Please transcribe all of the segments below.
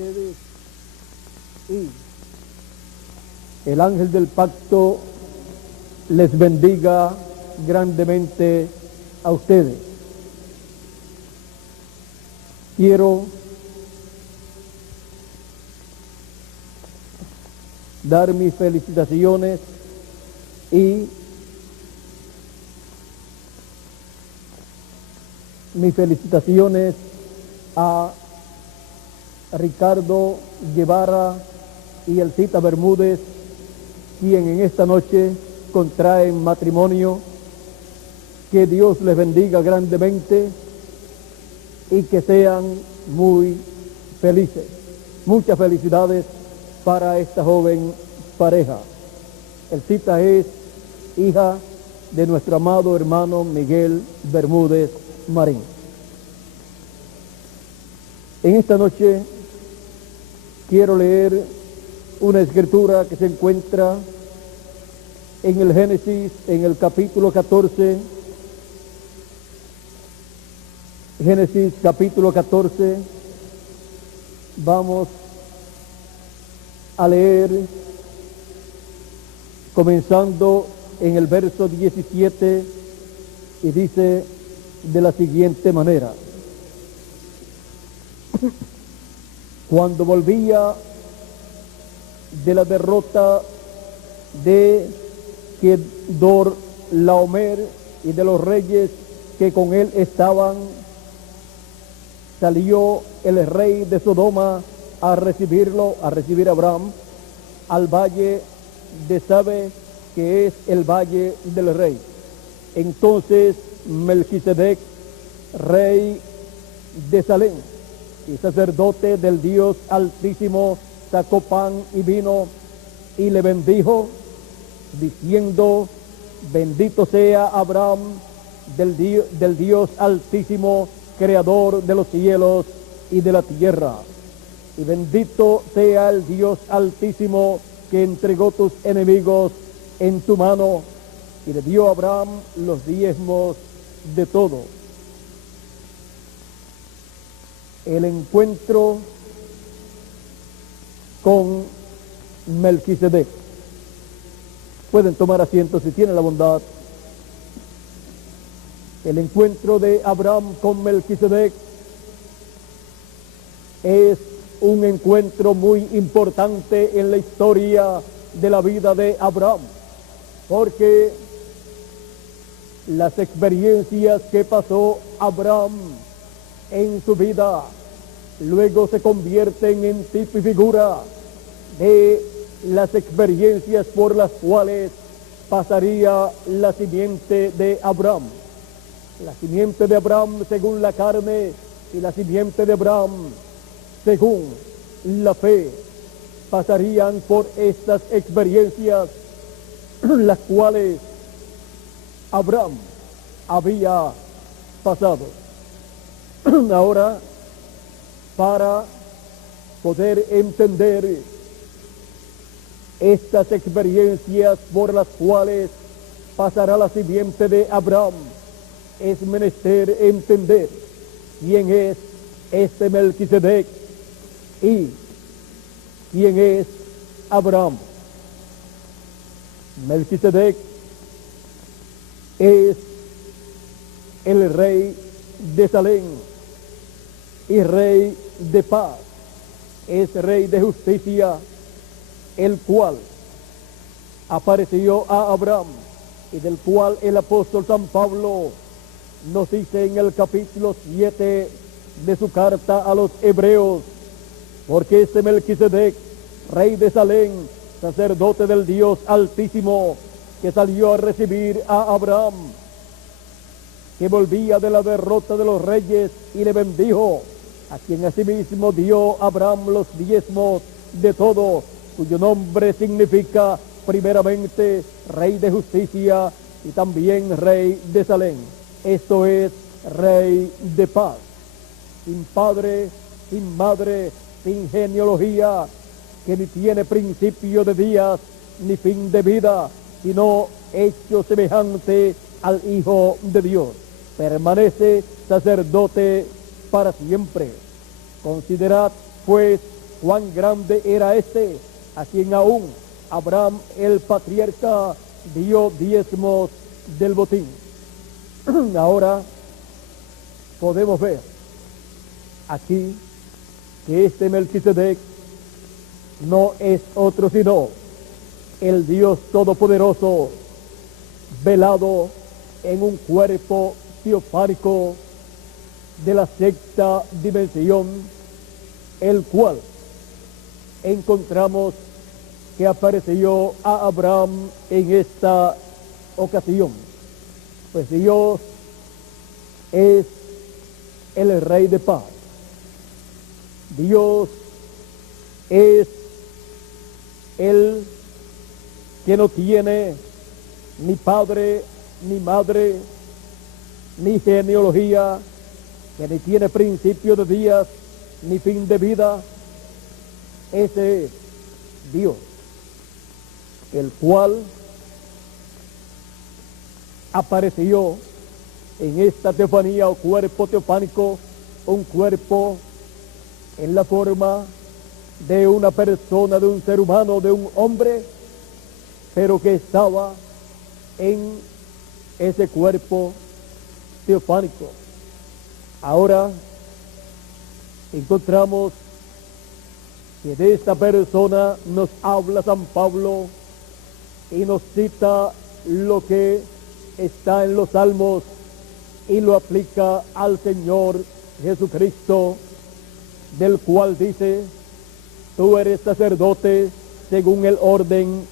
ustedes y el ángel del pacto les bendiga grandemente a ustedes. Quiero dar mis felicitaciones y a Ricardo Guevara y Elcita Bermúdez, quien en esta noche contraen matrimonio. Que Dios les bendiga grandemente y que sean muy felices. Muchas felicidades para esta joven pareja. Elcita es hija de nuestro amado hermano Miguel Bermúdez Marín. En esta noche quiero leer una escritura que se encuentra en el Génesis, en el capítulo 14. Génesis capítulo 14. Vamos a leer comenzando en el verso 17 y dice de la siguiente manera: cuando volvía de la derrota de Kedorlaomer y de los reyes que con él estaban, salió el rey de Sodoma a recibir a Abraham al valle de Sabe, que es el valle del rey. Entonces Melquisedec, rey de Salem y sacerdote del Dios Altísimo, sacó pan y vino y le bendijo, diciendo: bendito sea Abraham del Dios Altísimo, creador de los cielos y de la tierra, y bendito sea el Dios Altísimo que entregó tus enemigos en tu mano. Y le dio a Abraham los diezmos de todo. El encuentro con Melquisedec. Pueden tomar asiento si tienen la bondad. El encuentro de Abraham con Melquisedec es un encuentro muy importante en la historia de la vida de Abraham, porque las experiencias que pasó Abraham en su vida luego se convierten en tipo y figura de las experiencias por las cuales pasaría la simiente de Abraham. La simiente de Abraham según la carne y la simiente de Abraham según la fe pasarían por estas experiencias, las cuales Abraham había pasado. Ahora, para poder entender estas experiencias por las cuales pasará la simiente de Abraham, es menester entender quién es este Melquisedec y quién es Abraham. Melquisedec es el rey de Salem y rey de paz, es rey de justicia, el cual apareció a Abraham y del cual el apóstol San Pablo nos dice en el capítulo 7 de su carta a los hebreos: porque este Melquisedec, rey de Salem, sacerdote del Dios Altísimo, que salió a recibir a Abraham, que volvía de la derrota de los reyes, y le bendijo, a quien asimismo dio Abraham los diezmos de todo, cuyo nombre significa primeramente rey de justicia y también rey de Salem. Esto es rey de paz, sin padre, sin madre, sin genealogía, que ni tiene principio de días ni fin de vida, sino hecho semejante al Hijo de Dios. Permanece sacerdote para siempre. Considerad, pues, cuán grande era este, a quien aún Abraham el patriarca dio diezmos del botín. Ahora podemos ver aquí que este Melquisedec no es otro sino el Dios Todopoderoso, velado en un cuerpo teofánico de la sexta dimensión, el cual encontramos que apareció a Abraham en esta ocasión. Pues Dios es el Rey de paz. Dios es el que no tiene ni padre, ni madre, ni genealogía, que ni tiene principio de días, ni fin de vida. Ese es Dios, el cual apareció en esta teofanía o cuerpo teofánico, un cuerpo en la forma de una persona, de un ser humano, de un hombre, pero que estaba en ese cuerpo teofánico. Ahora encontramos que de esta persona nos habla San Pablo y nos cita lo que está en los Salmos y lo aplica al Señor Jesucristo, del cual dice: tú eres sacerdote según el orden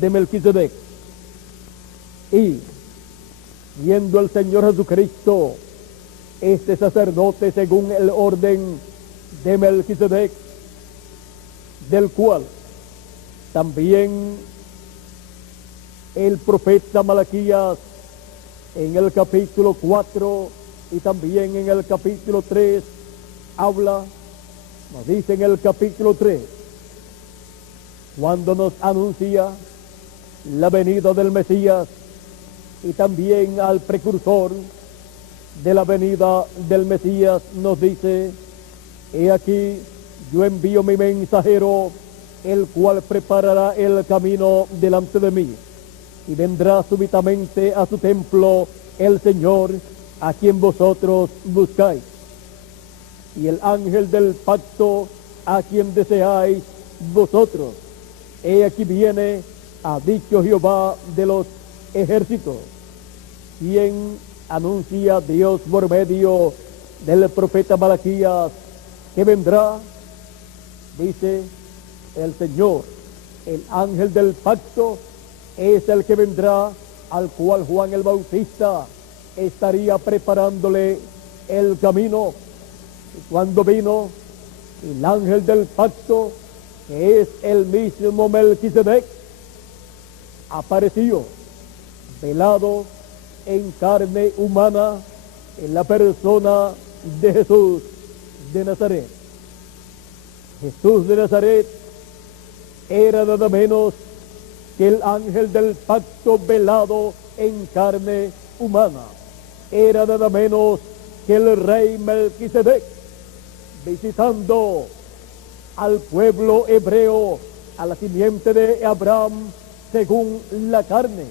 de Melquisedec. Y viendo el Señor Jesucristo, este sacerdote según el orden de Melquisedec, del cual también el profeta Malaquías en el capítulo 4 y también en el capítulo 3 habla. Nos dice en el capítulo 3, cuando nos anuncia la venida del Mesías y también al precursor de la venida del Mesías, nos dice: he aquí, yo envío mi mensajero, el cual preparará el camino delante de mí, y vendrá súbitamente a su templo el Señor, a quien vosotros buscáis. Y el ángel del pacto, a quien deseáis vosotros, he aquí viene, ha dicho Jehová de los ejércitos, quien anuncia Dios por medio del profeta Malaquías que vendrá. Dice el Señor, el ángel del pacto es el que vendrá, al cual Juan el Bautista estaría preparándole el camino. Y cuando vino el ángel del pacto, que es el mismo Melquisedec, apareció velado en carne humana en la persona de Jesús de Nazaret. Jesús de Nazaret era nada menos que el ángel del pacto velado en carne humana. Era nada menos que el rey Melquisedec, visitando al pueblo hebreo, a la simiente de Abraham según la carne.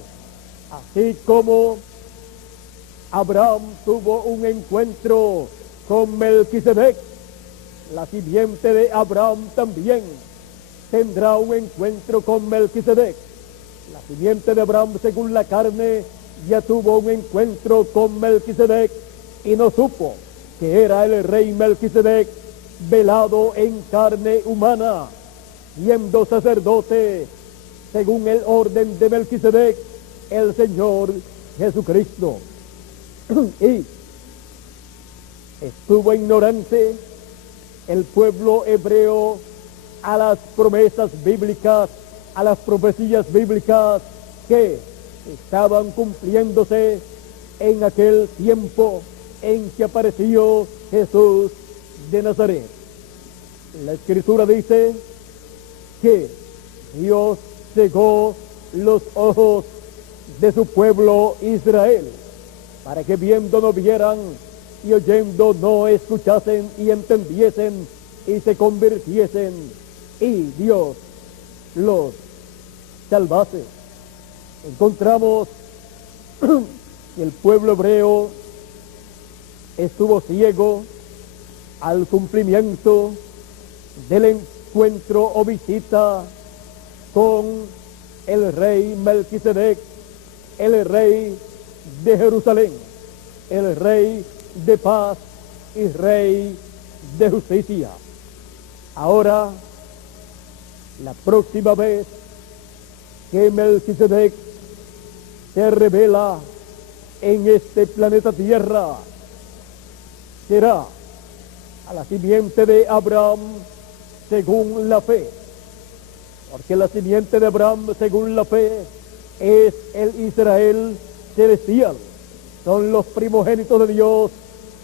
Así como Abraham tuvo un encuentro con Melquisedec, la simiente de Abraham también tendrá un encuentro con Melquisedec. La simiente de Abraham según la carne ya tuvo un encuentro con Melquisedec y no supo que era el rey Melquisedec velado en carne humana, siendo sacerdote según el orden de Melquisedec, el Señor Jesucristo. Y estuvo ignorante el pueblo hebreo a las promesas bíblicas, a las profecías bíblicas que estaban cumpliéndose en aquel tiempo en que apareció Jesús de Nazaret. La Escritura dice que Dios cegó los ojos de su pueblo Israel, para que viendo no vieran y oyendo no escuchasen y entendiesen y se convirtiesen y Dios los salvase. Encontramos que el pueblo hebreo estuvo ciego al cumplimiento del encuentro o visita con el rey Melquisedec, el rey de Jerusalén, el rey de paz y rey de justicia. Ahora, la próxima vez que Melquisedec se revela en este planeta Tierra, será a la simiente de Abraham según la fe, porque la simiente de Abraham según la fe es el Israel celestial, son los primogénitos de Dios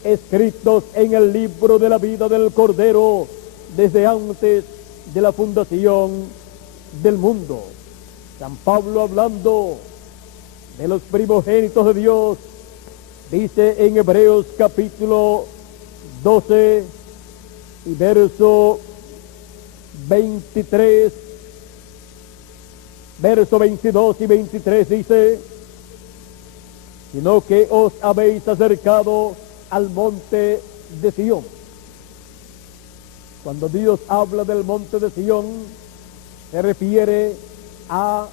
escritos en el libro de la vida del Cordero desde antes de la fundación del mundo. San Pablo, hablando de los primogénitos de Dios, dice en Hebreos capítulo 12 y verso 23, verso 22 y 23 dice: sino que os habéis acercado al monte de Sión. Cuando Dios habla del monte de Sión, se refiere a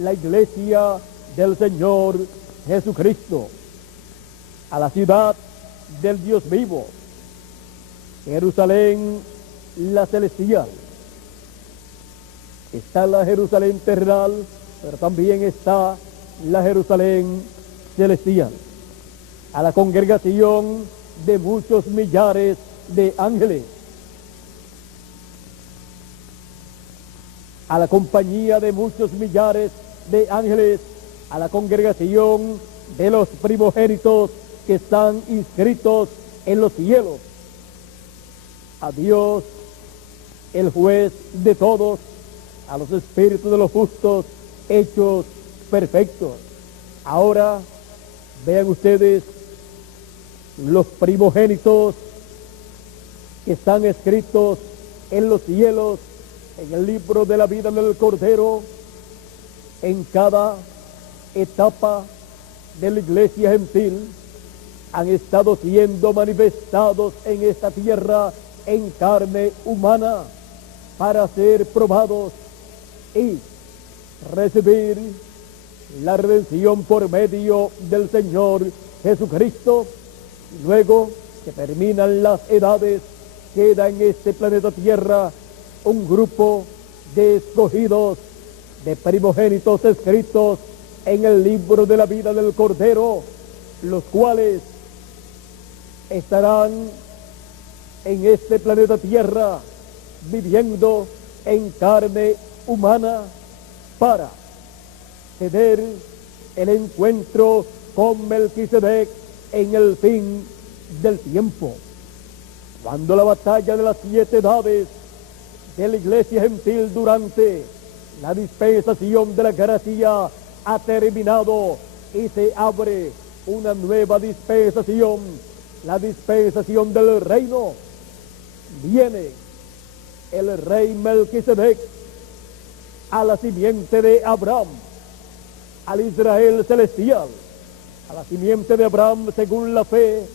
la iglesia del Señor Jesucristo, a la ciudad del Dios vivo, Jerusalén la celestial. Está la Jerusalén terrenal, pero también está la Jerusalén celestial, a la congregación de muchos millares de ángeles, a la compañía de muchos millares de ángeles, a la congregación de los primogénitos que están inscritos en los cielos, a Dios, el juez de todos, a los espíritus de los justos hechos perfectos. Ahora, vean ustedes los primogénitos que están escritos en los cielos, en el libro de la vida del Cordero, en cada etapa de la iglesia gentil, han estado siendo manifestados en esta tierra en carne humana para ser probados y recibir la redención por medio del Señor Jesucristo. Luego que terminan las edades, queda en este planeta Tierra un grupo de escogidos, de primogénitos escritos en el libro de la vida del Cordero, los cuales estarán en este planeta Tierra viviendo en carne humana para tener el encuentro con Melquisedec en el fin del tiempo, cuando la batalla de las 7 edades de la iglesia gentil durante la dispensación de la gracia ha terminado y se abre una nueva dispensación, la dispensación del reino. Viene el rey Melquisedec a la simiente de Abraham, al Israel celestial, a la simiente de Abraham según la fe,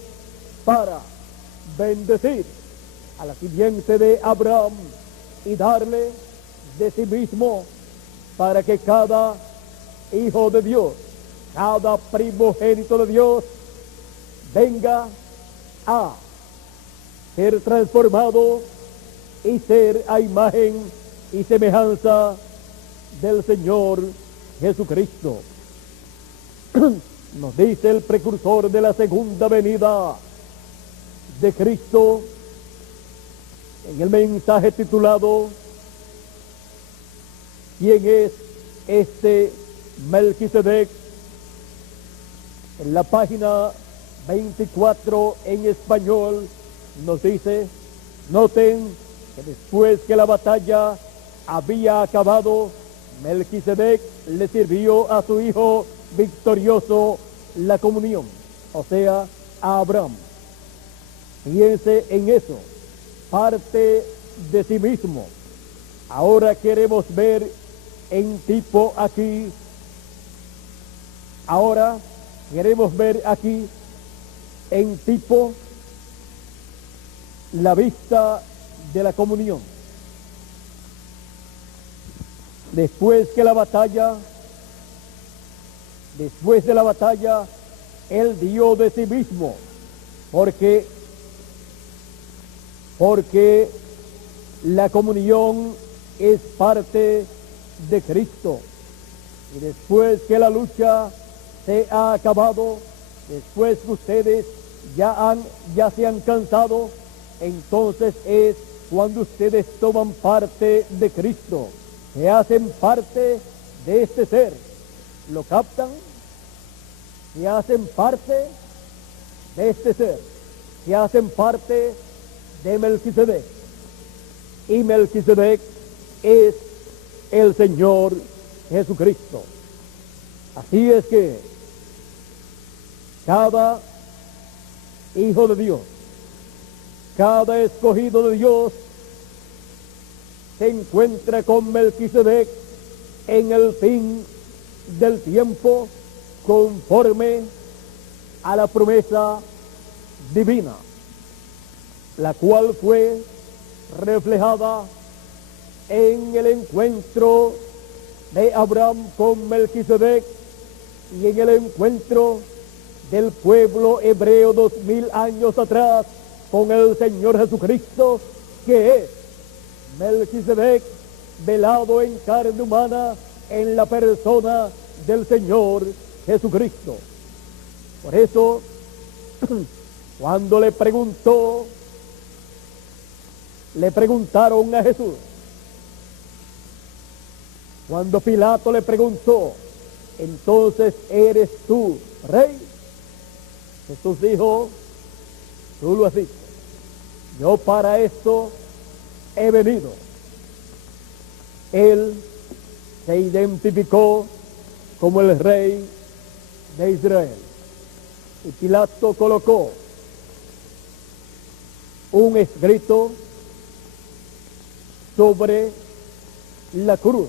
para bendecir a la simiente de Abraham y darle de sí mismo, para que cada hijo de Dios, cada primogénito de Dios, venga a ser transformado y ser a imagen y semejanza del Señor Jesucristo. Nos dice el precursor de la segunda venida de Cristo en el mensaje titulado ¿Quién es este Melquisedec? En la página 24 en español nos dice: noten que después que la batalla había acabado, Melquisedec le sirvió a su hijo victorioso la comunión, o sea, a Abraham. Piense en eso, parte de sí mismo. Ahora queremos ver en tipo aquí, ahora queremos ver aquí en tipo la vista de la comunión. Después de la batalla, Él dio de sí mismo, porque la comunión es parte de Cristo. Y después que la lucha se ha acabado, después que ustedes ya se han cansado, entonces es cuando ustedes toman parte de Cristo, se hacen parte de este ser. ¿Lo captan? Se hacen parte de este ser, se hacen parte de Melquisedec. Y Melquisedec es el Señor Jesucristo. Así es que cada hijo de Dios, cada escogido de Dios se encuentra con Melquisedec en el fin del tiempo, conforme a la promesa divina, la cual fue reflejada en el encuentro de Abraham con Melquisedec y en el encuentro del pueblo hebreo 2000 años atrás con el Señor Jesucristo, que es Melquisedec velado en carne humana en la persona del Señor Jesucristo. Por eso, cuando le preguntaron a Jesús, cuando Pilato le preguntó, entonces, ¿eres tú rey? Jesús dijo, tú lo has dicho, yo para esto he venido. Él se identificó como el rey de Israel. Y Pilato colocó un escrito sobre la cruz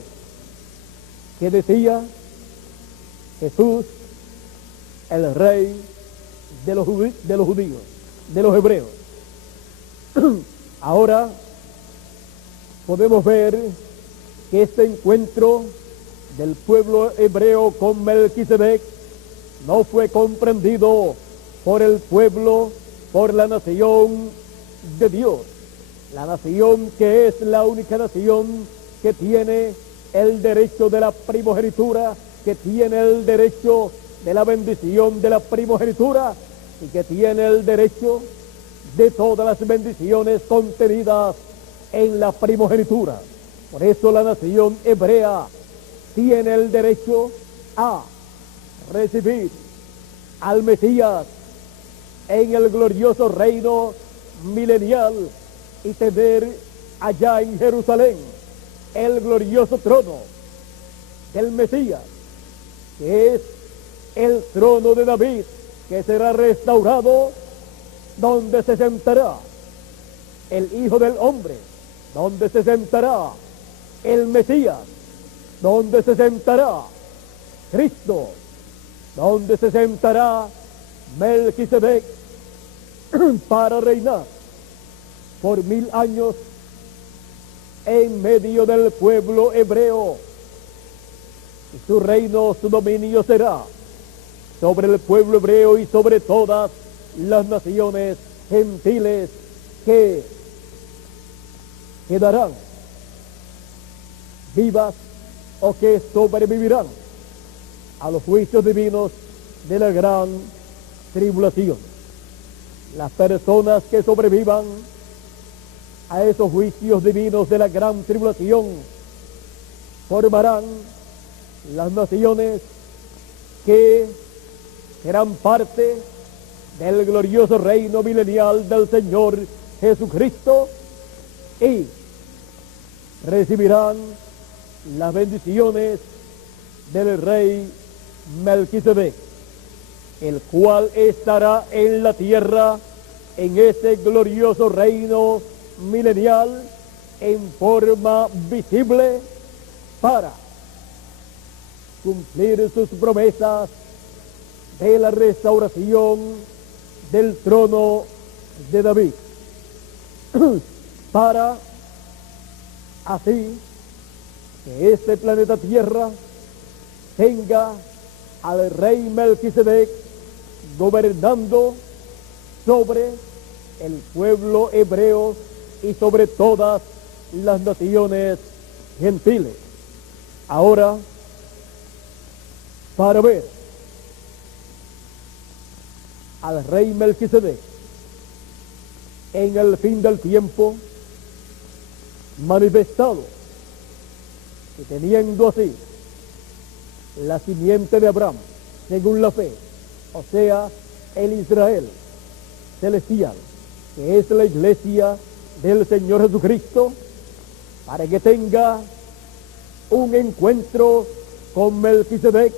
que decía, Jesús, el rey de los judíos, de los hebreos. Ahora podemos ver que este encuentro del pueblo hebreo con Melquisedec no fue comprendido por el pueblo, por la nación de Dios, la nación que es la única nación que tiene el derecho de la primogenitura, que tiene el derecho de la bendición de la primogenitura y que tiene el derecho de todas las bendiciones contenidas en la primogenitura. Por eso la nación hebrea tiene el derecho a recibir al Mesías en el glorioso reino milenial y tener allá en Jerusalén el glorioso trono del Mesías, que es el trono de David, que será restaurado, donde se sentará el Hijo del Hombre, donde se sentará el Mesías, donde se sentará Cristo, donde se sentará Melquisedec para reinar por 1000 años en medio del pueblo hebreo. Y su reino, su dominio será sobre el pueblo hebreo y sobre todas las naciones gentiles que quedarán vivas o que sobrevivirán a los juicios divinos de la gran tribulación. Las personas que sobrevivan a esos juicios divinos de la gran tribulación formarán las naciones que serán parte del glorioso reino milenial del Señor Jesucristo y recibirán las bendiciones del rey Melquisedec, el cual estará en la tierra en ese glorioso reino milenial en forma visible para cumplir sus promesas de la restauración del trono de David, para así que este planeta Tierra tenga al rey Melquisedec gobernando sobre el pueblo hebreo y sobre todas las naciones gentiles. Ahora, para ver al rey Melquisedec en el fin del tiempo manifestado, y teniendo así la simiente de Abraham según la fe, o sea, el Israel celestial, que es la iglesia del Señor Jesucristo, para que tenga un encuentro con Melquisedec,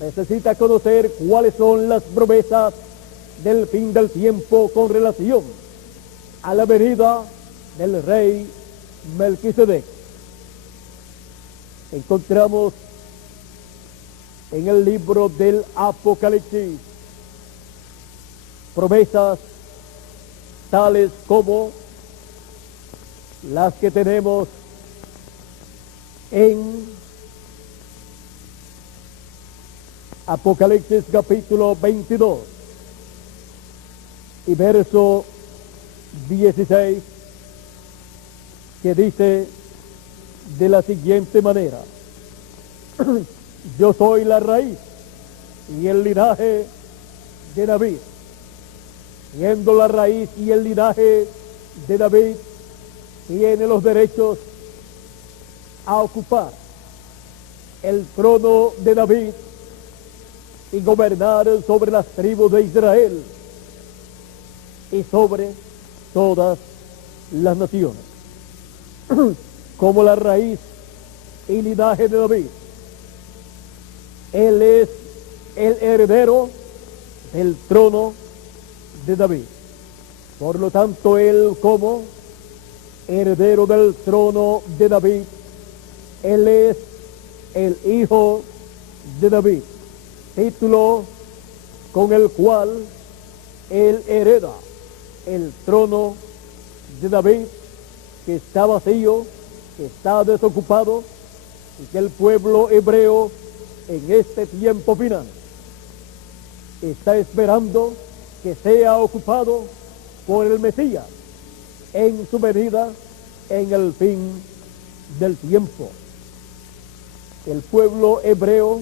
necesita conocer cuáles son las promesas del fin del tiempo con relación a la venida del rey Melquisedec. Encontramos en el libro del Apocalipsis promesas tales como las que tenemos en Apocalipsis capítulo 22 y verso 16, que dice de la siguiente manera: yo soy la raíz y el linaje de David. Siendo la raíz y el linaje de David, tiene los derechos a ocupar el trono de David y gobernar sobre las tribus de Israel y sobre todas las naciones. Como la raíz y linaje de David, él es el heredero del trono de David. Por lo tanto, él, como heredero del trono de David, él es el hijo de David, título con el cual él hereda el trono de David, que está vacío, que está desocupado, y que el pueblo hebreo en este tiempo final está esperando que sea ocupado por el Mesías en su venida en el fin del tiempo. El pueblo hebreo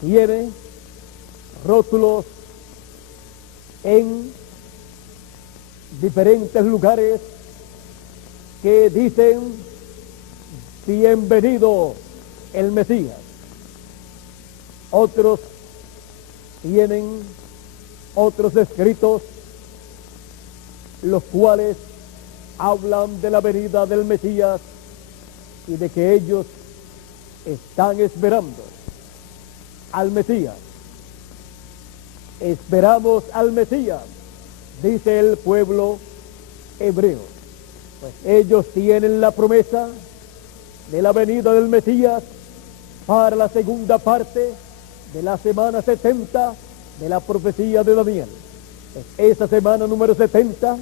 tiene rótulos en diferentes lugares que dicen: bienvenido el Mesías. Otros tienen otros escritos, los cuales hablan de la venida del Mesías y de que ellos están esperando al Mesías. Esperamos al Mesías, dice el pueblo hebreo, pues ellos tienen la promesa de la venida del Mesías para la segunda parte de la semana 70 de la profecía de Daniel. Esa semana número 70,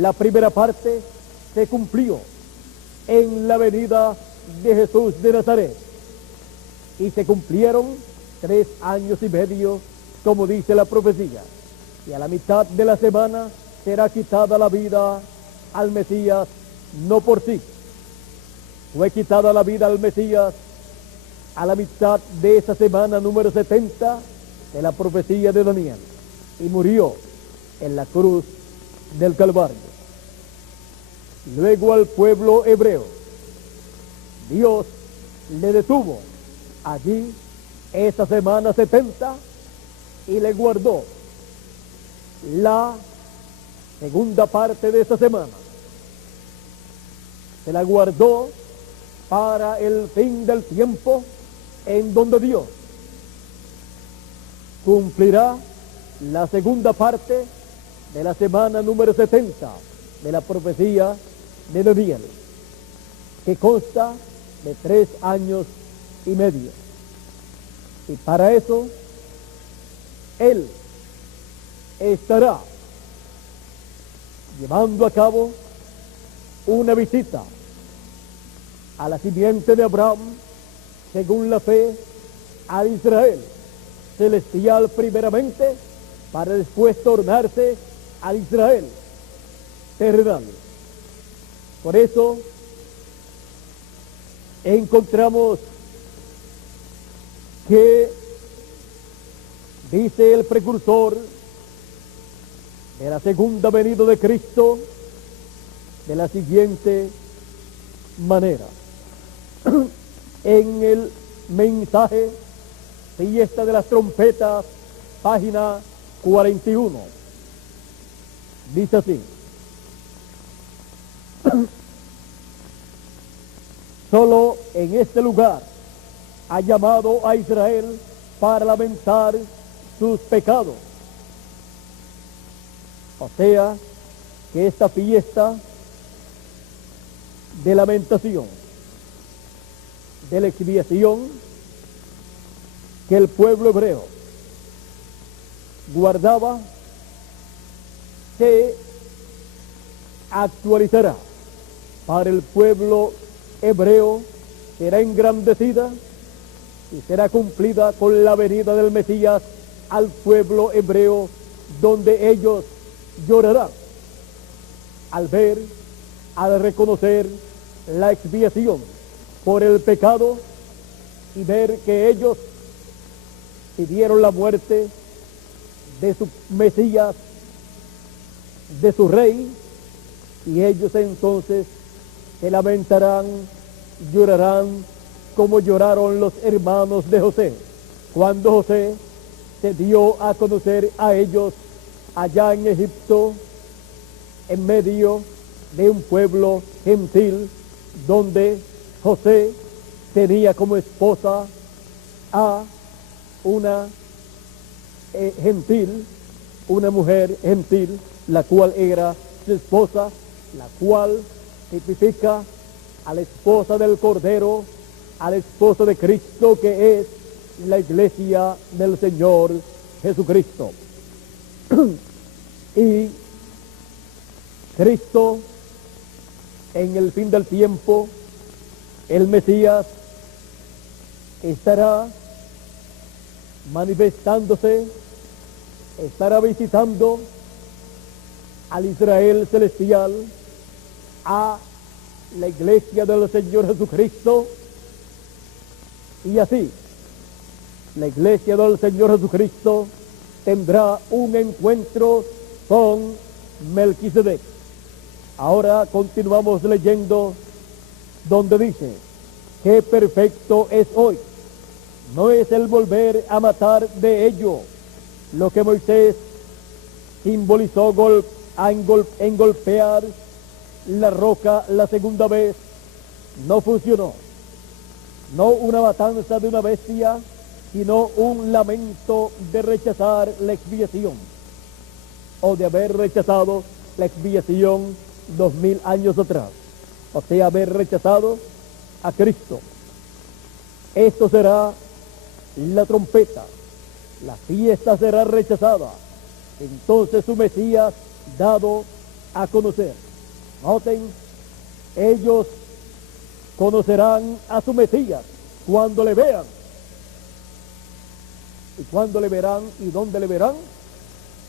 la primera parte se cumplió en la venida de Jesús de Nazaret, y se cumplieron 3 años y medio, como dice la profecía, y a la mitad de la semana será quitada la vida al Mesías, no por sí. Fue quitada la vida al Mesías a la mitad de esa semana número 70 de la profecía de Daniel, y murió en la cruz del Calvario. Luego al pueblo hebreo Dios le detuvo allí esa semana 70 y le guardó la segunda parte de esa semana. Se la guardó para el fin del tiempo, en donde Dios cumplirá la segunda parte de la semana número 70 de la profecía de Daniel, que consta de 3 años y medio. Y para eso, él estará llevando a cabo una visita a la simiente de Abraham, según la fe, a Israel celestial primeramente, para después tornarse al Israel terrenal. Por eso encontramos que dice el precursor de la segunda venida de Cristo de la siguiente manera. En el mensaje Fiesta de las Trompetas, página 41, dice así: solo en este lugar ha llamado a Israel para lamentar sus pecados. O sea, que esta fiesta de lamentación, de la expiación que el pueblo hebreo guardaba, se actualizará para el pueblo hebreo, será engrandecida y será cumplida con la venida del Mesías al pueblo hebreo, donde ellos llorarán al ver, al reconocer la expiación por el pecado y ver que ellos pidieron la muerte de su Mesías, de su rey, y ellos entonces se lamentarán, llorarán como lloraron los hermanos de José, cuando José se dio a conocer a ellos allá en Egipto, en medio de un pueblo gentil, donde José tenía como esposa a una gentil, una mujer gentil, la cual era su esposa, la cual tipifica a la esposa del Cordero, a la esposa de Cristo, que es la iglesia del Señor Jesucristo. Y Cristo, en el fin del tiempo, el Mesías, estará manifestándose, estará visitando al Israel celestial, a la iglesia del Señor Jesucristo, y así la iglesia del Señor Jesucristo tendrá un encuentro con Melquisedec. Ahora continuamos leyendo, donde dice: qué perfecto es hoy, no es el volver a matar de ello lo que Moisés simbolizó en golpear la roca la segunda vez. No funcionó, no una matanza de una bestia, sino un lamento de rechazar la expiación, o de haber rechazado la expiación 2000 años atrás, o sea, haber rechazado a Cristo. Esto será la trompeta, la fiesta será rechazada, entonces su Mesías dado a conocer. Noten, ellos conocerán a su Mesías cuando le vean. ¿Y cuándo le verán y dónde le verán?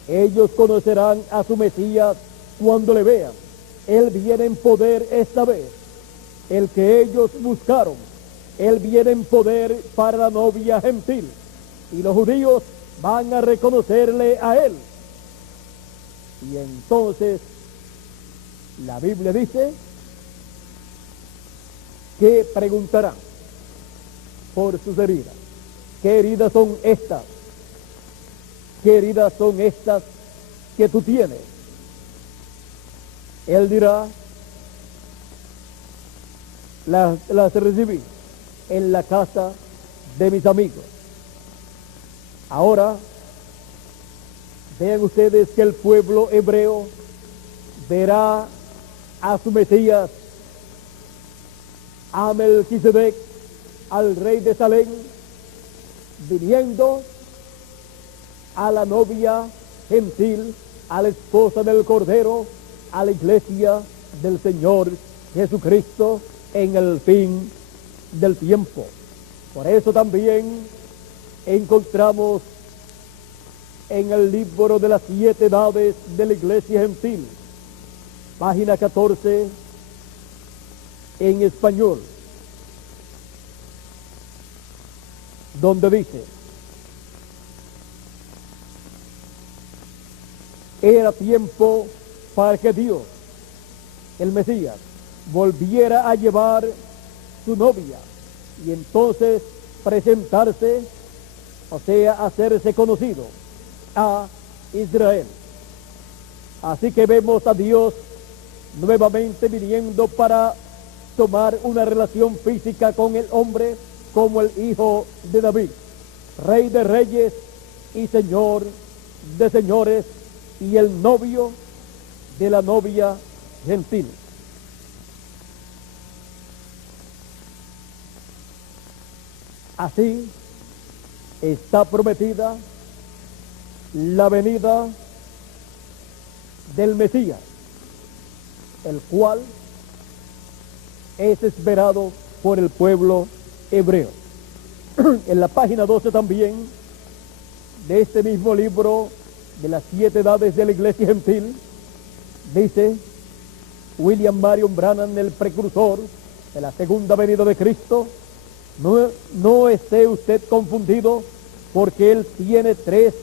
Ellos conocerán a su Mesías cuando le vean. Él viene en poder esta vez, el que ellos buscaron. Él viene en poder para la novia gentil, y los judíos van a reconocerle a él. Y entonces la Biblia dice que preguntarán por sus heridas. ¿Qué heridas son estas? ¿Qué heridas son estas que tú tienes? Él dirá: las recibí en la casa de mis amigos. Ahora, vean ustedes que el pueblo hebreo verá a su Mesías, a Melquisedec, al rey de Salem, viniendo a la novia gentil, a la esposa del Cordero, a la iglesia del Señor Jesucristo en el fin del tiempo. Por eso también encontramos en el libro de las 7 edades de la iglesia gentil, página 14, en español, donde dice: era tiempo para que Dios, el Mesías, volviera a llevar su novia y entonces presentarse, o sea, hacerse conocido a Israel. Así que vemos a Dios nuevamente viniendo para tomar una relación física con el hombre como el hijo de David, rey de reyes y señor de señores, y el novio de la novia gentil. Así está prometida la venida del Mesías, el cual es esperado por el pueblo hebreo. En la página 12 también de este mismo libro de las 7 edades de la iglesia gentil, dice William Marion Branham, el precursor de la segunda venida de Cristo: no esté usted confundido, porque Él tiene 3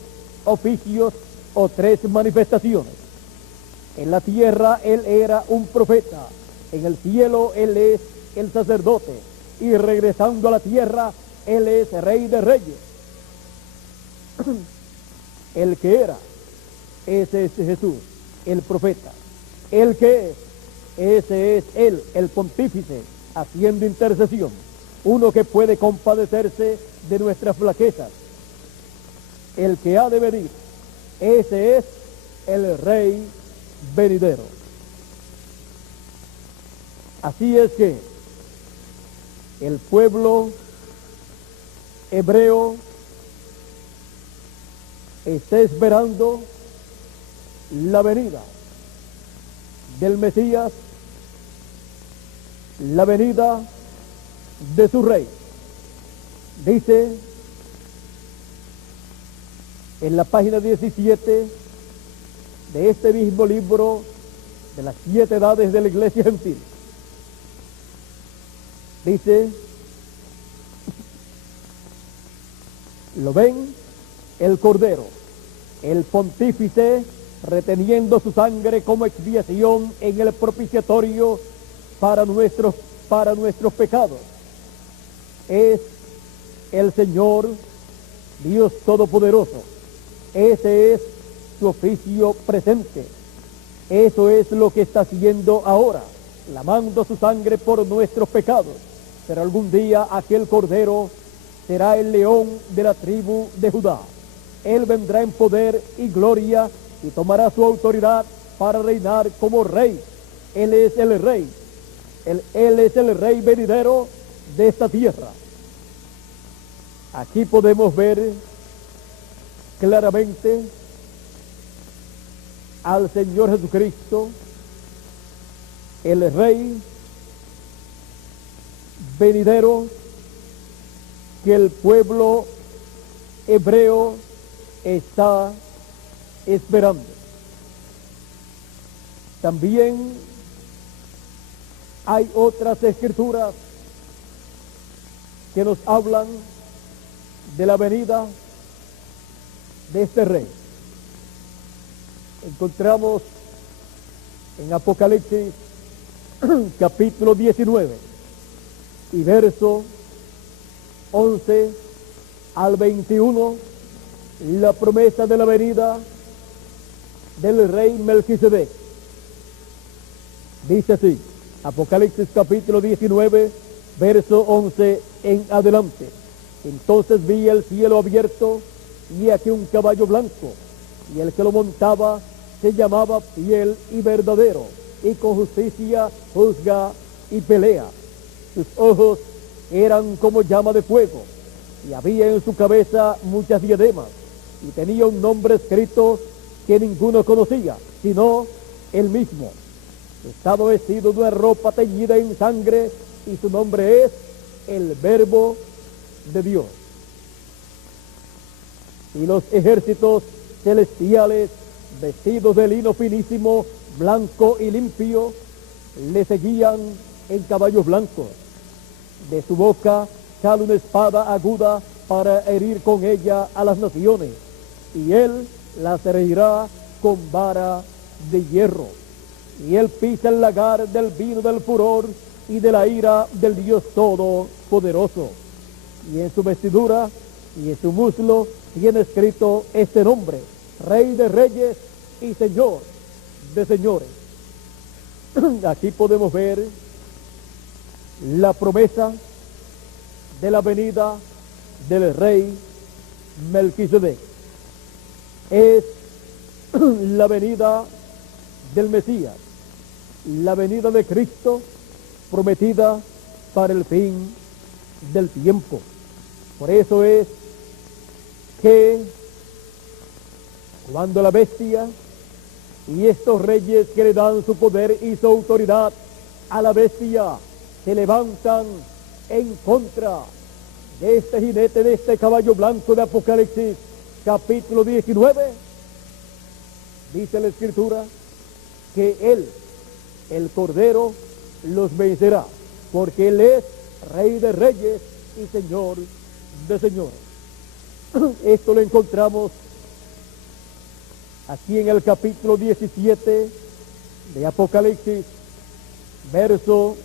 oficios o 3 manifestaciones. En la tierra Él era un profeta, en el cielo Él es el sacerdote, y regresando a la tierra Él es rey de reyes. El que era, ese es Jesús, el profeta. El que es, ese es Él, el pontífice, haciendo intercesión, uno que puede compadecerse de nuestras flaquezas. El que ha de venir, ese es el rey venidero. Así es que el pueblo hebreo está esperando la venida del Mesías, la venida de su rey. Dice en la página 17 de este mismo libro de las 7 edades de la iglesia gentil, dice: lo ven el Cordero, el pontífice, reteniendo su sangre como expiación en el propiciatorio para nuestros pecados. Es el Señor Dios Todopoderoso. Ese es su oficio presente. Eso es lo que está haciendo ahora, lavando su sangre por nuestros pecados. Pero algún día aquel Cordero será el león de la tribu de Judá. Él vendrá en poder y gloria y tomará su autoridad para reinar como rey. Él es el rey. Él es el rey venidero de esta tierra. Aquí podemos ver claramente al Señor Jesucristo, el rey venidero que el pueblo hebreo está esperando. También hay otras escrituras que nos hablan de la venida de este rey. Encontramos en Apocalipsis capítulo 19 y verso 11 al 21 la promesa de la venida del rey Melquisedec. Dice así, Apocalipsis capítulo 19, verso 11 en adelante: entonces vi el cielo abierto, y aquí un caballo blanco, y el que lo montaba se llamaba Fiel y Verdadero, y con justicia juzga y pelea. Sus ojos eran como llama de fuego, y había en su cabeza muchas diademas, y tenía un nombre escrito que ninguno conocía, sino él mismo. Estaba vestido de una ropa teñida en sangre, y su nombre es el Verbo de Dios. Y los ejércitos celestiales, vestidos de lino finísimo, blanco y limpio, le seguían en caballos blancos. De su boca sale una espada aguda para herir con ella a las naciones, y él las herirá con vara de hierro. Y él pisa el lagar del vino del furor y de la ira del Dios Todopoderoso. Y en su vestidura y en su muslo tiene escrito este nombre: Rey de Reyes y Señor de Señores. Aquí podemos ver la promesa de la venida del rey Melquisedec. Es la venida del Mesías, la venida de Cristo prometida para el fin del tiempo. Por eso es que cuando la bestia y estos reyes que le dan su poder y su autoridad a la bestia se levantan en contra de este jinete, de este caballo blanco de Apocalipsis, capítulo 19, dice la Escritura que él, el Cordero, los vencerá, porque él es Rey de Reyes y Señor de Señores. Esto lo encontramos aquí en el capítulo 17 de Apocalipsis, verso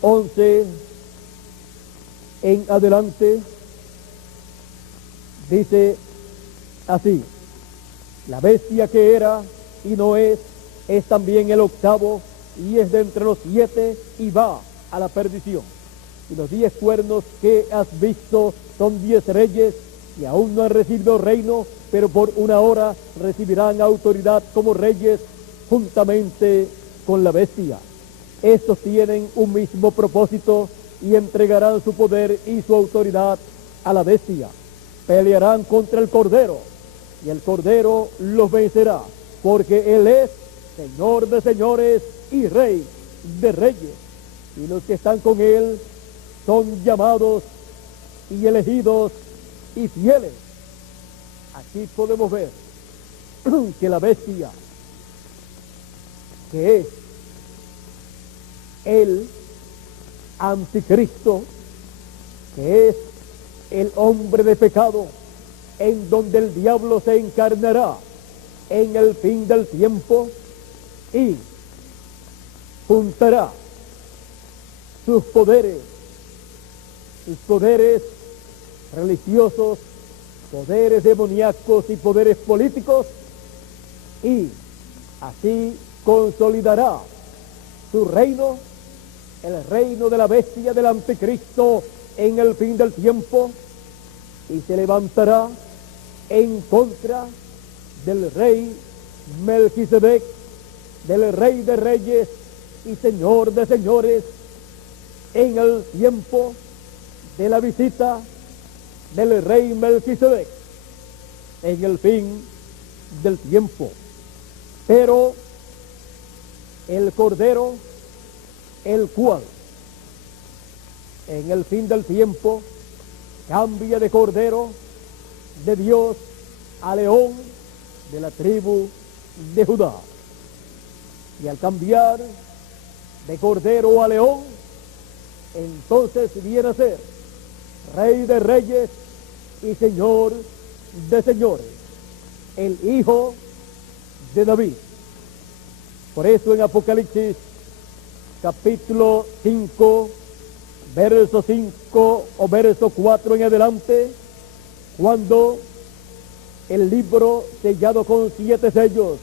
11 en adelante. Dice así: la bestia que era y no es también el octavo, y es de entre los 7 y va a la perdición. Y los 10 cuernos que has visto son 10 reyes que aún no han recibido reino, pero por una hora recibirán autoridad como reyes juntamente con la bestia. Estos tienen un mismo propósito y entregarán su poder y su autoridad a la bestia. Pelearán contra el Cordero, y el Cordero los vencerá, porque él es Señor de señores y Rey de reyes. Y los que están con él son llamados y elegidos y fieles. Aquí podemos ver que la bestia, que es el anticristo, que es el hombre de pecado, en donde el diablo se encarnará en el fin del tiempo y juntará sus poderes religiosos, poderes demoníacos y poderes políticos, y así consolidará su reino, el reino de la bestia, del anticristo, en el fin del tiempo, y se levantará en contra del rey Melquisedec, del Rey de Reyes y Señor de Señores, en el tiempo de la visita del rey Melquisedec, en el fin del tiempo. Pero el Cordero, el cual en el fin del tiempo cambia de Cordero de Dios a león de la tribu de Judá. Y al cambiar de Cordero a león, entonces viene a ser Rey de Reyes y Señor de Señores, el Hijo de David. Por eso en Apocalipsis capítulo 5, verso 5 o verso 4 en adelante, cuando el libro sellado con 7 sellos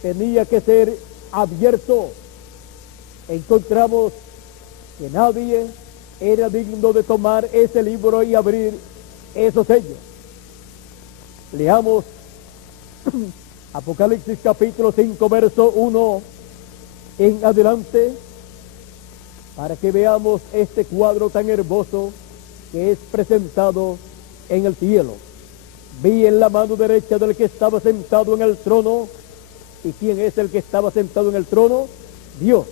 tenía que ser abierto, encontramos que nadie era digno de tomar ese libro y abrir esos sellos. Leamos Apocalipsis capítulo 5, verso 1 en adelante, para que veamos este cuadro tan hermoso que es presentado en el cielo. Vi en la mano derecha del que estaba sentado en el trono. ¿Y quién es el que estaba sentado en el trono? Dios,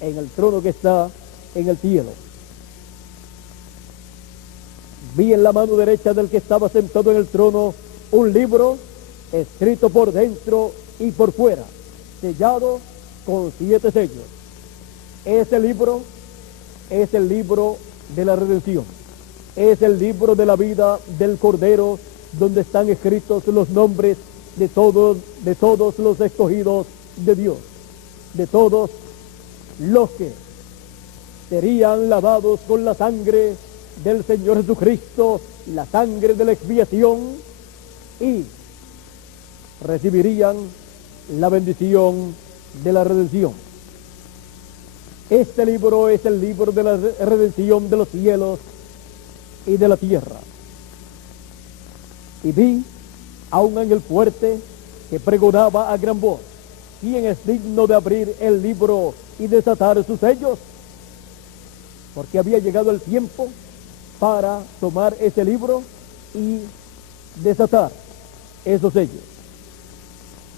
en el trono que está en el cielo. Vi en la mano derecha del que estaba sentado en el trono un libro escrito por dentro y por fuera, sellado con 7 sellos. Ese libro es el libro de la redención. Es el libro de la vida del Cordero, donde están escritos los nombres de todos los escogidos de Dios, de todos los que serían lavados con la sangre del Señor Jesucristo, la sangre de la expiación, y recibirían la bendición de la redención. Este libro es el libro de la redención de los cielos y de la tierra. Y vi a un ángel fuerte que pregonaba a gran voz: ¿quién es digno de abrir el libro y desatar sus sellos? Porque había llegado el tiempo para tomar ese libro y desatar esos sellos.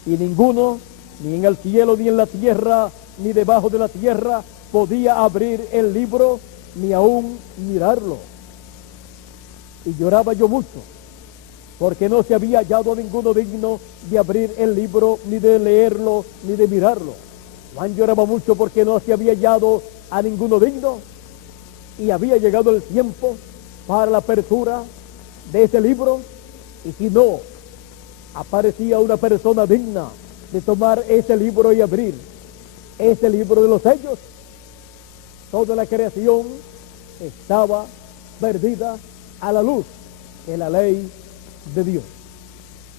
Y ninguno, ni en el cielo, ni en la tierra, ni debajo de la tierra, podía abrir el libro, ni aún mirarlo. Y lloraba yo mucho, porque no se había hallado a ninguno digno de abrir el libro, ni de leerlo, ni de mirarlo. Juan lloraba mucho porque no se había hallado a ninguno digno, y había llegado el tiempo para la apertura de ese libro, y si no aparecía una persona digna de tomar ese libro y abrir ese libro de los sellos, toda la creación estaba perdida a la luz de la ley de Dios.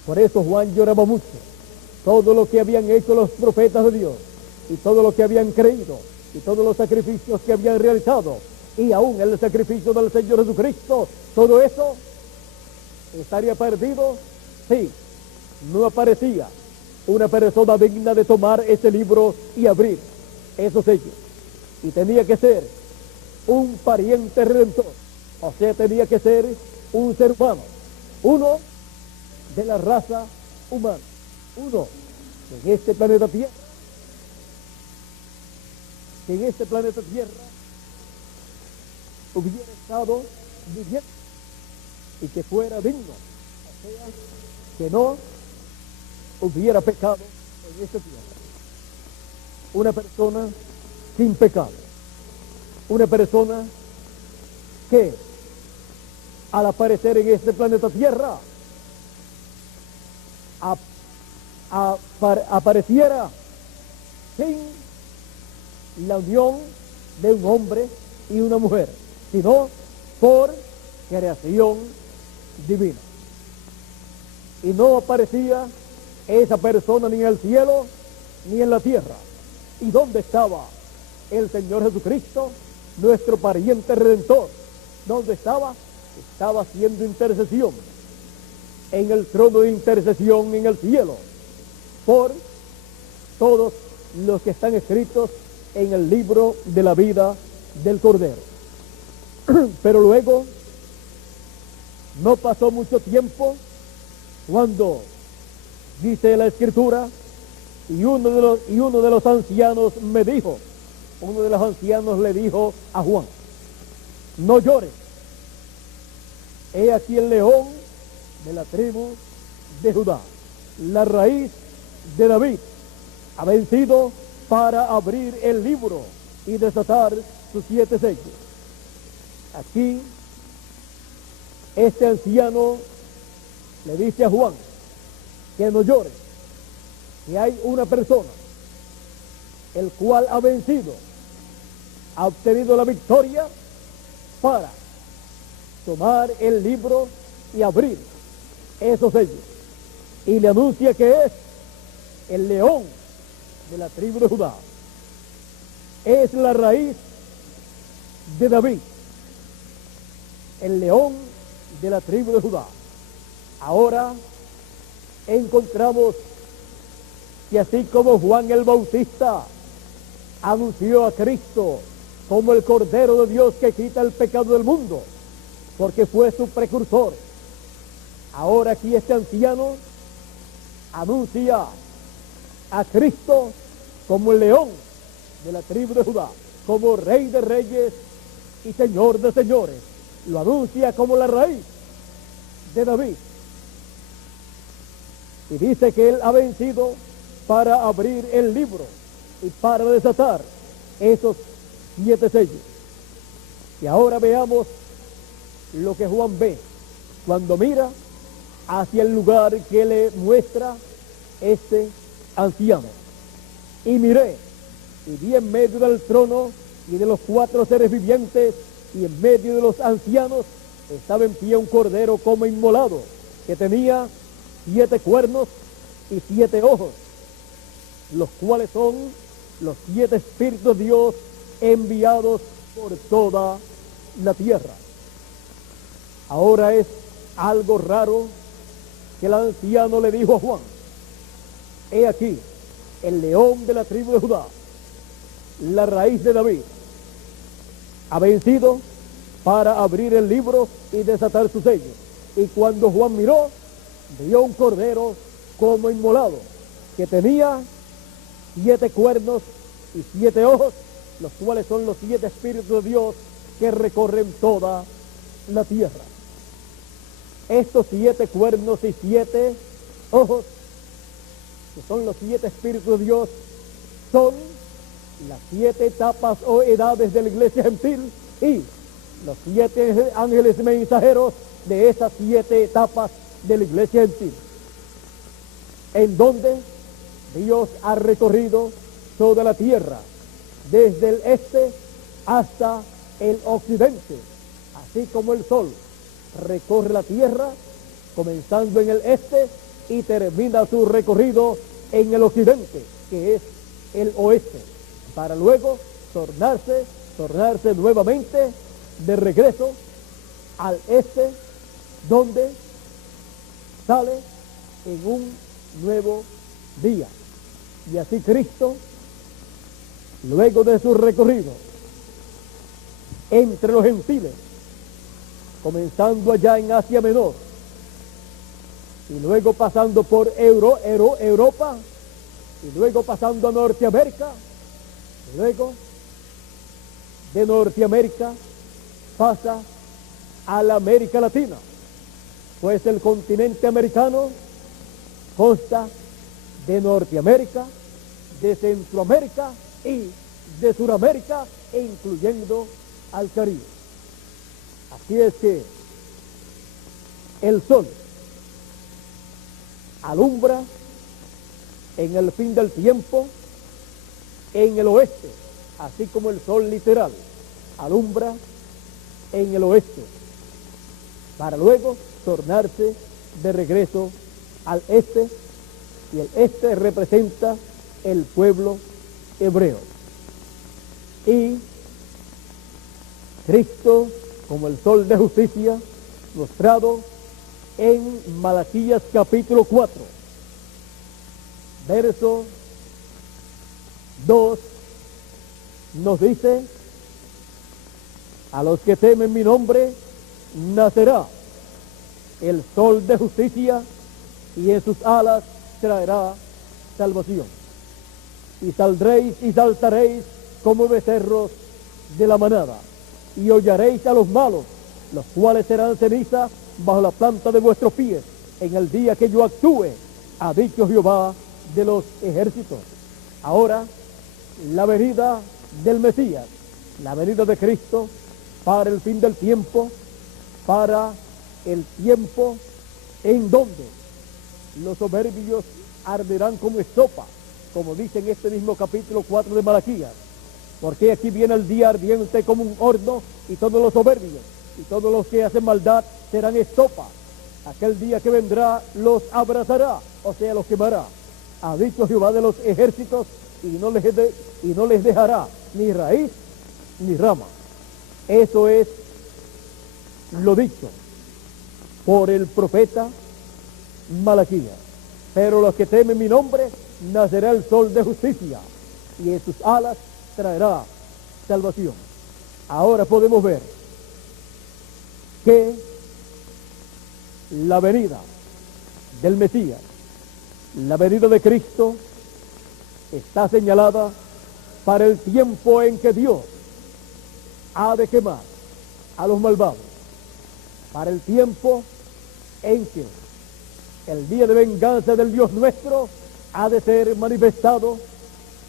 Por eso Juan lloraba mucho. Todo lo que habían hecho los profetas de Dios, y todo lo que habían creído, y todos los sacrificios que habían realizado, y aún el sacrificio del Señor Jesucristo, todo eso estaría perdido si no aparecía una persona digna de tomar ese libro y abrir esos sellos. Y tenía que ser un pariente redentor, o sea, tenía que ser un ser humano, uno de la raza humana, uno en este planeta Tierra, que en este planeta Tierra hubiera estado viviendo y que fuera digno, o sea, que no hubiera pecado en esta tierra. Una persona sin pecado, una persona que al aparecer en este planeta Tierra apareciera sin la unión de un hombre y una mujer, sino por creación divina. Y no aparecía esa persona ni en el cielo ni en la tierra. ¿Y dónde estaba el Señor Jesucristo, nuestro pariente redentor? ¿Dónde estaba? Estaba haciendo intercesión en el trono de intercesión en el cielo por todos los que están escritos en el libro de la vida del Cordero. Pero luego no pasó mucho tiempo cuando, dice la Escritura, y uno de los ancianos me dijo, uno de los ancianos le dijo a Juan: no llores, he aquí el león de la tribu de Judá, la raíz de David, ha vencido para abrir el libro y desatar sus 7 sellos. Aquí este anciano le dice a Juan que no llore, que hay una persona el cual ha vencido, ha obtenido la victoria para tomar el libro y abrir esos sellos, y le anuncia que es el león de la tribu de Judá, es la raíz de David, el león de la tribu de Judá. Ahora encontramos que así como Juan el Bautista anunció a Cristo como el Cordero de Dios que quita el pecado del mundo, porque fue su precursor, ahora aquí este anciano anuncia a Cristo como el león de la tribu de Judá, como Rey de reyes y Señor de señores. Lo anuncia como la raíz de David. Y dice que él ha vencido para abrir el libro y para desatar esos 7 sellos. Y ahora veamos lo que Juan ve cuando mira hacia el lugar que le muestra este anciano. Y miré, y vi en medio del trono y de los 4 seres vivientes y en medio de los ancianos estaba en pie un cordero como inmolado, que tenía 7 cuernos y 7 ojos, los cuales son los 7 espíritus de Dios enviados por toda la tierra. Ahora es algo raro que el anciano le dijo a Juan: he aquí el león de la tribu de Judá, la raíz de David, ha vencido para abrir el libro y desatar sus sellos. Y cuando Juan miró, vio un cordero como inmolado, que tenía 7 cuernos y 7 ojos, los cuales son los 7 espíritus de Dios que recorren toda la tierra. Estos 7 cuernos y 7 ojos, que son los 7 espíritus de Dios, son las 7 etapas o edades de la iglesia gentil y los 7 ángeles mensajeros de esas 7 etapas de la iglesia gentil, en donde Dios ha recorrido toda la tierra, desde el este hasta el occidente, así como el sol recorre la tierra, comenzando en el este y termina su recorrido en el occidente, que es el oeste, para luego tornarse nuevamente de regreso al este, donde sale en un nuevo día. Y así Cristo, luego de su recorrido entre los gentiles, comenzando allá en Asia Menor, y luego pasando por Europa, y luego pasando a Norteamérica, y luego de Norteamérica pasa a la América Latina, pues el continente americano consta de Norteamérica, de Centroamérica y de Suramérica, incluyendo al Caribe. Así es que el sol alumbra en el fin del tiempo en el oeste, así como el sol literal alumbra en el oeste, para luego tornarse de regreso al este, y el este representa el pueblo hebreo. Y Cristo, como el sol de justicia, mostrado en Malaquías capítulo 4, verso 2, nos dice: a los que temen mi nombre nacerá el sol de justicia, y en sus alas traerá salvación. Y saldréis y saltaréis como becerros de la manada, y hollaréis a los malos, los cuales serán ceniza bajo la planta de vuestros pies, en el día que yo actúe, ha dicho Jehová de los ejércitos. Ahora, la venida del Mesías, la venida de Cristo para el fin del tiempo, para el tiempo en donde los soberbios arderán como estopa, como dice en este mismo capítulo 4 de Malaquías, porque aquí viene el día ardiente como un horno, y todos los soberbios y todos los que hacen maldad serán estopa. Aquel día que vendrá los abrazará, o sea, los quemará, ha dicho Jehová de los ejércitos, y no les dejará ni raíz ni rama. Eso es lo dicho por el profeta Malaquías. pero los que temen mi nombre, nacerá el sol de justicia, y en sus alas traerá salvación. Ahora podemos ver que la venida del Mesías, la venida de Cristo, está señalada para el tiempo en que Dios ha de quemar a los malvados, para el tiempo en que el día de venganza del Dios nuestro ha de ser manifestado,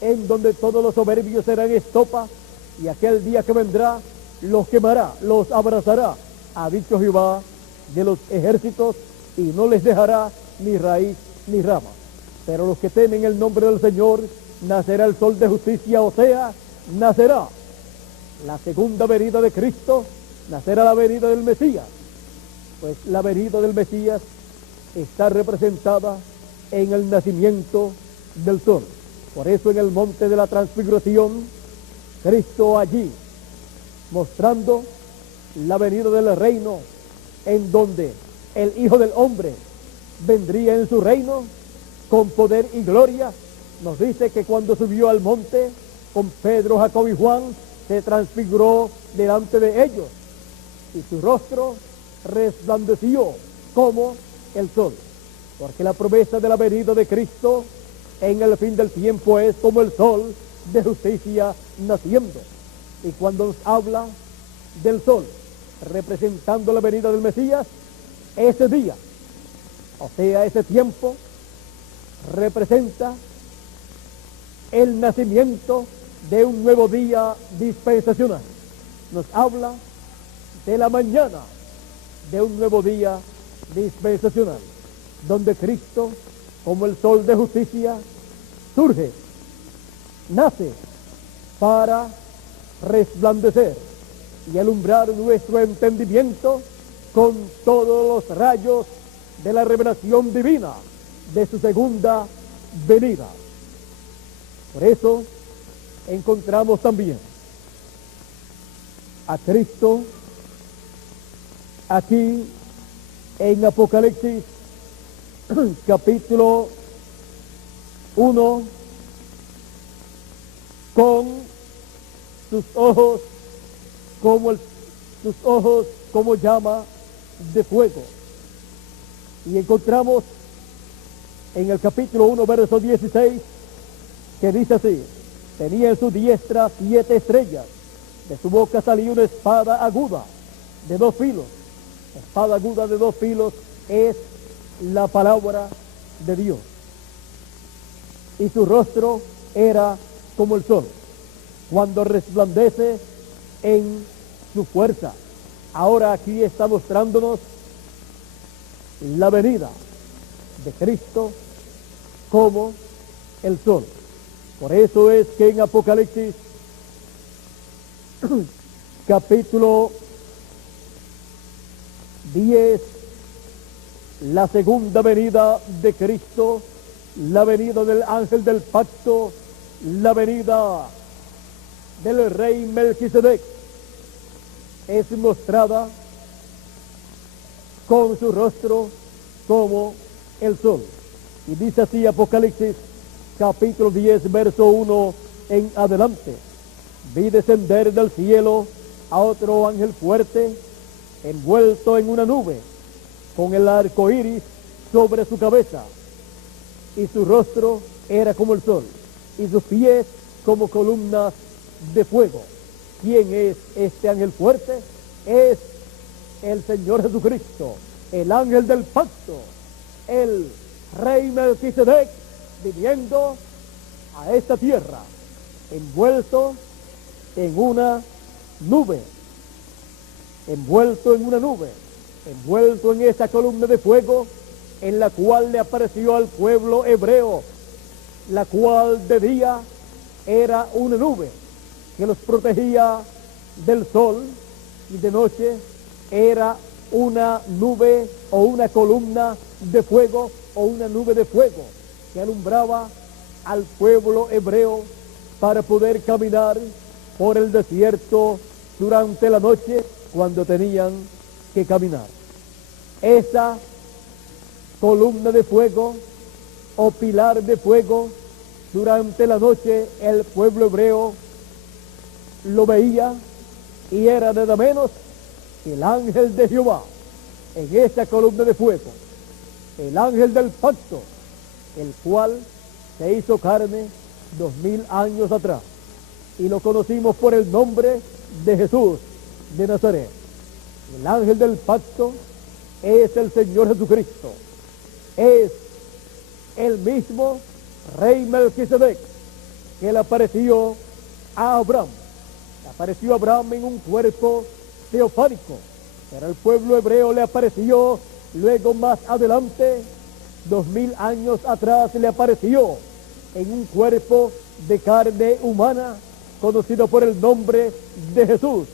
en donde todos los soberbios serán estopa, y aquel día que vendrá los quemará, los abrazará, ha dicho Jehová de los ejércitos, y no les dejará ni raíz ni rama. Pero los que temen el nombre del Señor, nacerá el sol de justicia, o sea, nacerá la segunda venida de Cristo, nacerá la venida del Mesías. Pues la venida del Mesías está representada en el nacimiento del sol. Por eso en el monte de la transfiguración, Cristo allí, mostrando la venida del reino, en donde el Hijo del Hombre vendría en su reino con poder y gloria, nos dice que cuando subió al monte con Pedro, Jacob y Juan, se transfiguró delante de ellos, y su rostro resplandeció como el sol, porque la promesa de la venida de Cristo en el fin del tiempo es como el sol de justicia naciendo. Y cuando nos habla del sol representando la venida del Mesías, ese día, o sea, ese tiempo, representa el nacimiento de un nuevo día dispensacional. Nos habla de la mañana de un nuevo día dispensacional, donde Cristo, como el sol de justicia, surge, nace para resplandecer y alumbrar nuestro entendimiento con todos los rayos de la revelación divina de su segunda venida. Por eso encontramos también a Cristo aquí en Apocalipsis capítulo 1, con sus ojos como llama de fuego. Y encontramos en el capítulo 1, verso 16, que dice así: tenía en su diestra 7 estrellas, de su boca salía una espada aguda de 2 filos. La espada aguda de 2 filos es la palabra de Dios. Y su rostro era como el sol, cuando resplandece en su fuerza. Ahora aquí está mostrándonos la venida de Cristo como el sol. Por eso es que en Apocalipsis capítulo 10, la segunda venida de Cristo, la venida del ángel del pacto, la venida del rey Melquisedec, es mostrada con su rostro como el sol. Y dice así Apocalipsis capítulo 10, verso 1 en adelante: vi descender del cielo a otro ángel fuerte, envuelto en una nube, con el arco iris sobre su cabeza, y su rostro era como el sol, y sus pies como columnas de fuego. ¿Quién es este ángel fuerte? Es el Señor Jesucristo, el ángel del pacto, el rey Melquisedec, viniendo a esta tierra, envuelto en una nube, envuelto en esa columna de fuego, en la cual le apareció al pueblo hebreo, la cual de día era una nube que los protegía del sol, y de noche era una nube o una columna de fuego o una nube de fuego que alumbraba al pueblo hebreo para poder caminar por el desierto durante la noche cuando tenían que caminar. Esa columna de fuego o pilar de fuego, durante la noche el pueblo hebreo lo veía y era nada menos que el ángel de Jehová en esta columna de fuego, el ángel del pacto, el cual se hizo carne 2000 años atrás y lo conocimos por el nombre de Jesús de Nazaret. El ángel del pacto es el Señor Jesucristo, es el mismo rey Melquisedec que le apareció a Abraham. Le apareció a Abraham en un cuerpo teofánico, pero al pueblo hebreo le apareció luego más adelante, 2000 años atrás, le apareció en un cuerpo de carne humana conocido por el nombre de Jesús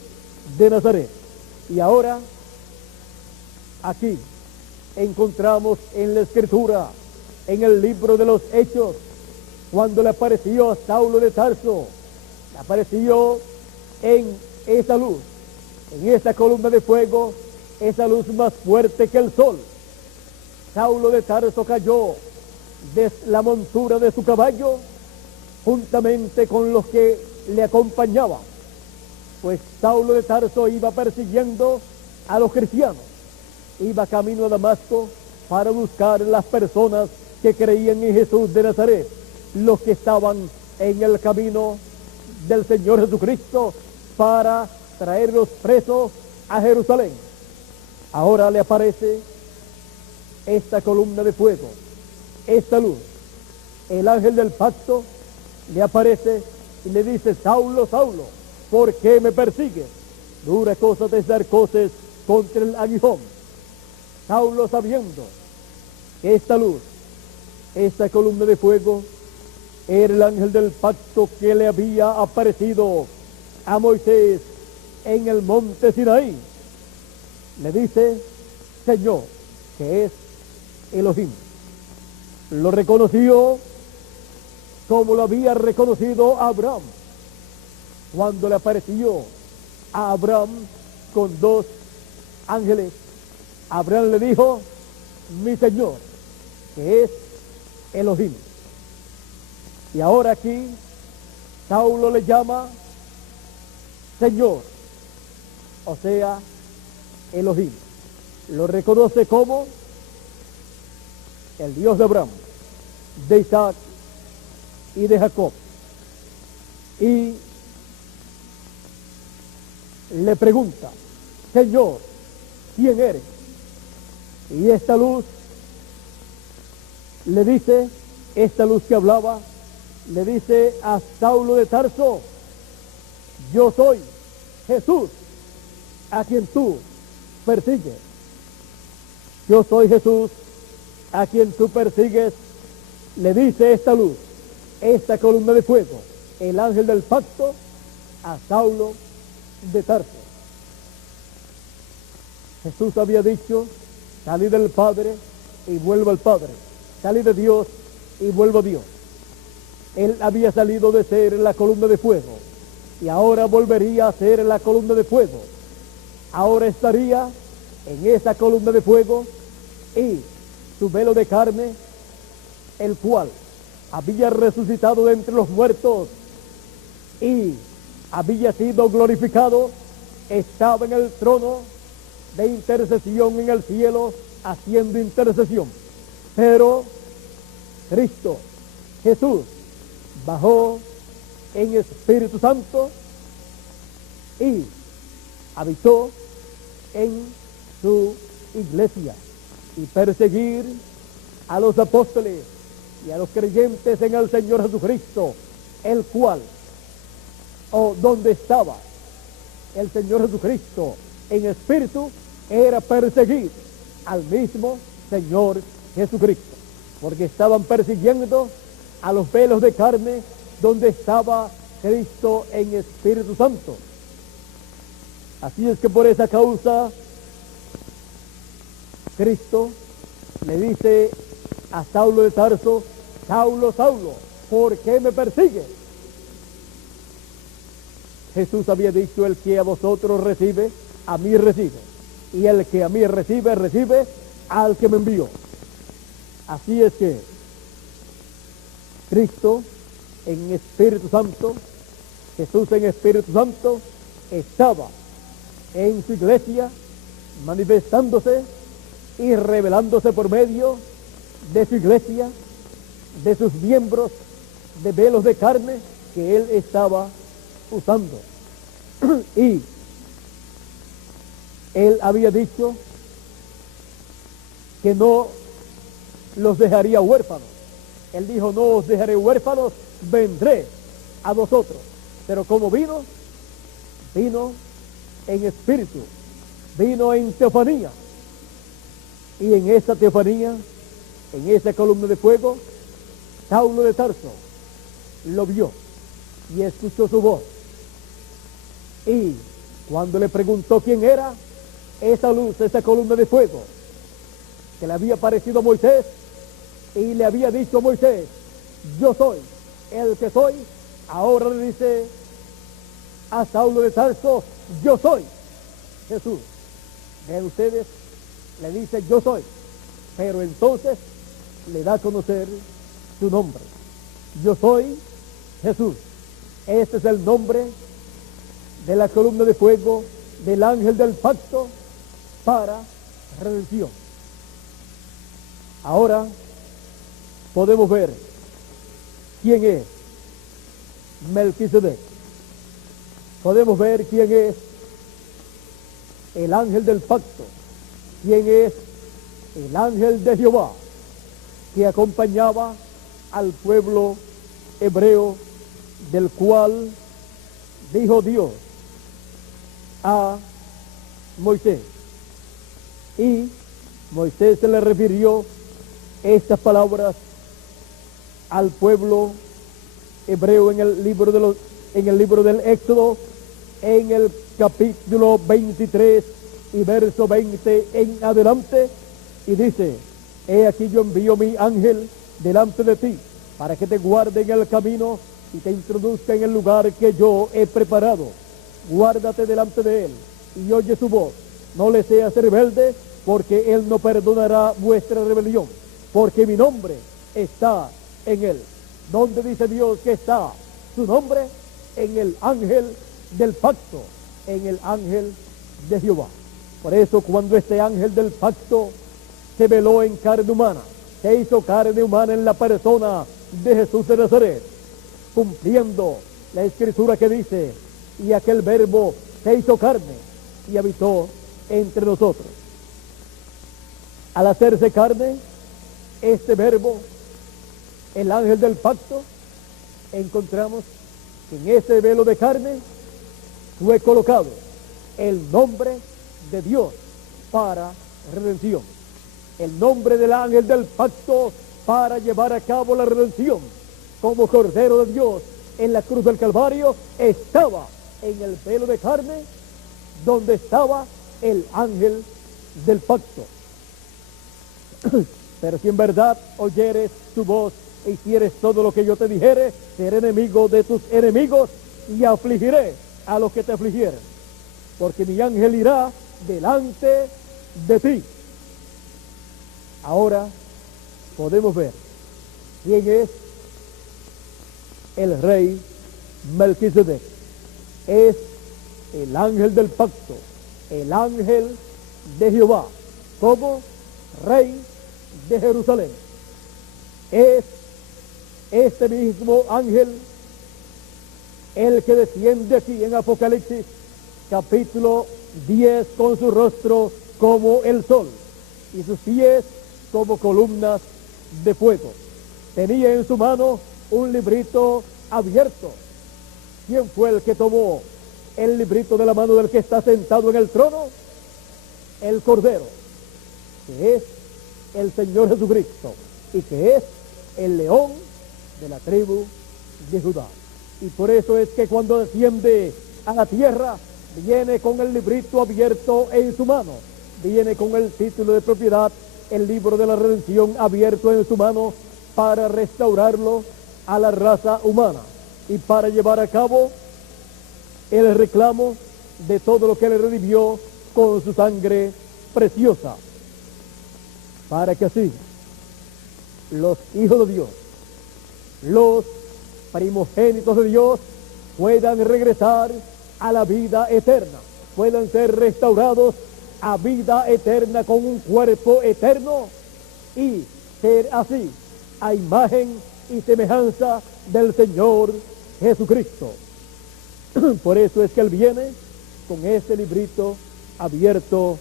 de Nazaret. Y ahora aquí encontramos en la Escritura, en el libro de los Hechos, cuando le apareció a Saulo de Tarso, le apareció en esa luz, en esa columna de fuego, esa luz más fuerte que el sol. Saulo de Tarso cayó de la montura de su caballo juntamente con los que le acompañaban, pues Saulo de Tarso iba persiguiendo a los cristianos, iba camino a Damasco para buscar las personas que creían en Jesús de Nazaret, los que estaban en el camino del Señor Jesucristo para traerlos presos a Jerusalén. Ahora le aparece esta columna de fuego, esta luz. El ángel del pacto le aparece y le dice: Saulo, Saulo, ¿por qué me persigues? Dura cosa de dar cosas contra el aguijón. Saulo, sabiendo que esta luz, esta columna de fuego, era el ángel del pacto que le había aparecido a Moisés en el monte Sinaí, le dice Señor, que es Elohim. Lo reconoció como lo había reconocido Abraham cuando le apareció a Abraham con dos ángeles. Abraham le dijo: mi Señor, que es Elohim. Y ahora aquí Saulo le llama Señor, o sea, Elohim. Lo reconoce como el Dios de Abraham, de Isaac y de Jacob. Y le pregunta: Señor, ¿quién eres? Y esta luz le dice, esta luz que hablaba, le dice a Saulo de Tarso: yo soy Jesús a quien tú persigues. Yo soy Jesús a quien tú persigues, le dice esta luz, esta columna de fuego, el ángel del pacto, a Saulo de Tarso. Jesús había dicho: salí del Padre y vuelvo al Padre, salí de Dios y vuelvo a Dios. Él había salido de ser la columna de fuego y ahora volvería a ser la columna de fuego. Ahora estaría en esa columna de fuego y su velo de carne, el cual había resucitado de entre los muertos y había sido glorificado, estaba en el trono de intercesión en el cielo, haciendo intercesión. Pero Cristo, Jesús, bajó en Espíritu Santo y habitó en su iglesia, y perseguir a los apóstoles y a los creyentes en el Señor Jesucristo, el cual, o donde estaba el Señor Jesucristo en espíritu, era perseguir al mismo Señor Jesucristo, porque estaban persiguiendo a los velos de carne donde estaba Cristo en Espíritu Santo. Así es que por esa causa Cristo le dice a Saulo de Tarso: Saulo, Saulo, ¿por qué me persigues? Jesús había dicho: el que a vosotros recibe, a mí recibe, y el que a mí recibe, recibe al que me envió. Así es que Cristo en Espíritu Santo, Jesús en Espíritu Santo, estaba en su iglesia manifestándose y revelándose por medio de su iglesia, de sus miembros, de velos de carne que él estaba usando. Y él había dicho que no los dejaría huérfanos. Él dijo: no os dejaré huérfanos, vendré a vosotros. Pero como vino en espíritu, vino en teofanía. Y en esa teofanía, en esa columna de fuego, Saulo de Tarso lo vio y escuchó su voz. Y cuando le preguntó quién era, esa luz, esa columna de fuego, que le había parecido a Moisés, y le había dicho a Moisés: yo soy el que soy, ahora le dice a Saulo de Tarso: yo soy Jesús. Vean ustedes, le dice: yo soy, pero entonces le da a conocer su nombre. Yo soy Jesús. Este es el nombre de la columna de fuego del ángel del pacto para redención. Ahora podemos ver quién es Melquisedec. Podemos ver quién es el ángel del pacto, quién es el ángel de Jehová que acompañaba al pueblo hebreo, del cual dijo Dios a Moisés. Y Moisés se le refirió estas palabras al pueblo hebreo en el libro del Éxodo, en el capítulo 23 y verso 20 en adelante, y dice: he aquí yo envío mi ángel delante de ti, para que te guarde en el camino y te introduzca en el lugar que yo he preparado. Guárdate delante de él y oye su voz. No le seas rebelde, porque él no perdonará vuestra rebelión, porque mi nombre está en él. ¿Dónde dice Dios que está su nombre? En el ángel del pacto, en el ángel de Jehová. Por eso, cuando este ángel del pacto se veló en carne humana, se hizo carne humana en la persona de Jesús de Nazaret, cumpliendo la escritura que dice: y aquel verbo se hizo carne y habitó entre nosotros. Al hacerse carne, este verbo, el ángel del pacto, encontramos que en ese velo de carne fue colocado el nombre de Dios para redención. El nombre del ángel del pacto para llevar a cabo la redención como Cordero de Dios en la cruz del Calvario estaba en el velo de carne, donde estaba el ángel del pacto. Pero si en verdad oyeres su voz e hicieres todo lo que yo te dijere, seré enemigo de tus enemigos y afligiré a los que te afligieren, porque mi ángel irá delante de ti. Ahora podemos ver quién es el rey Melquisedec. Es el ángel del pacto, el ángel de Jehová, como rey de Jerusalén. Es este mismo ángel el que desciende aquí en Apocalipsis capítulo 10 con su rostro como el sol y sus pies como columnas de fuego. Tenía en su mano un librito abierto. ¿Quién fue el que tomó el librito de la mano del que está sentado en el trono? El Cordero, que es el Señor Jesucristo y que es el león de la tribu de Judá. Y por eso es que cuando desciende a la tierra, viene con el librito abierto en su mano, viene con el título de propiedad, el libro de la redención abierto en su mano, para restaurarlo a la raza humana y para llevar a cabo el reclamo de todo lo que le redimió con su sangre preciosa, para que así los hijos de Dios los primogénitos de Dios puedan regresar a la vida eterna, puedan ser restaurados a vida eterna con un cuerpo eterno y ser así a imagen y semejanza del Señor Jesucristo. Por eso es que Él viene con este librito abierto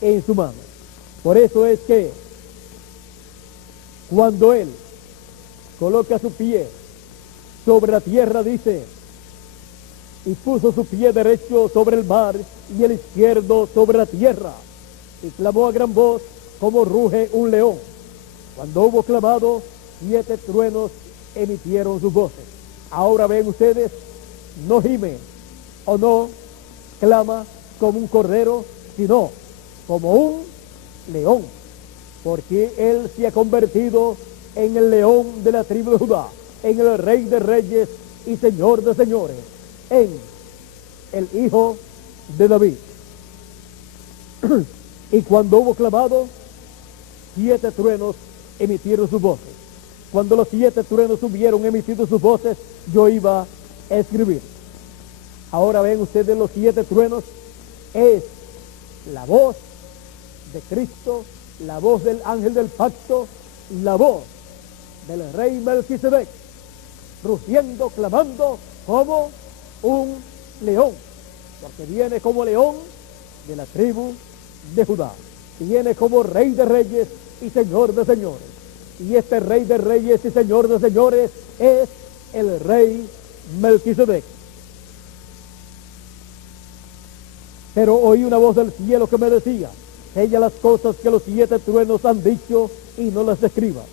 en su mano. Por eso es que cuando Él coloca su pie sobre la tierra, dice, y puso su pie derecho sobre el mar y el izquierdo sobre la tierra, y clamó a gran voz como ruge un león. Cuando hubo clamado, 7 truenos emitieron sus voces. Ahora ven ustedes, no gime o no clama como un cordero, sino como un león, porque Él se ha convertido en el león de la tribu de Judá, en el Rey de reyes y Señor de señores, en el Hijo de David. Y cuando hubo clamado, 7 truenos emitieron sus voces. Cuando los 7 truenos hubieron emitido sus voces, yo iba a escribir. Ahora ven ustedes, los 7 truenos es la voz de Cristo, la voz del ángel del pacto, la voz del rey Melquisedec, rugiendo, clamando como un león, porque viene como león de la tribu de Judá, viene como Rey de reyes y Señor de señores. Y este Rey de reyes y Señor de señores es el rey Melquisedec. Pero oí una voz del cielo que me decía, sella las cosas que los 7 truenos han dicho y no las escribas.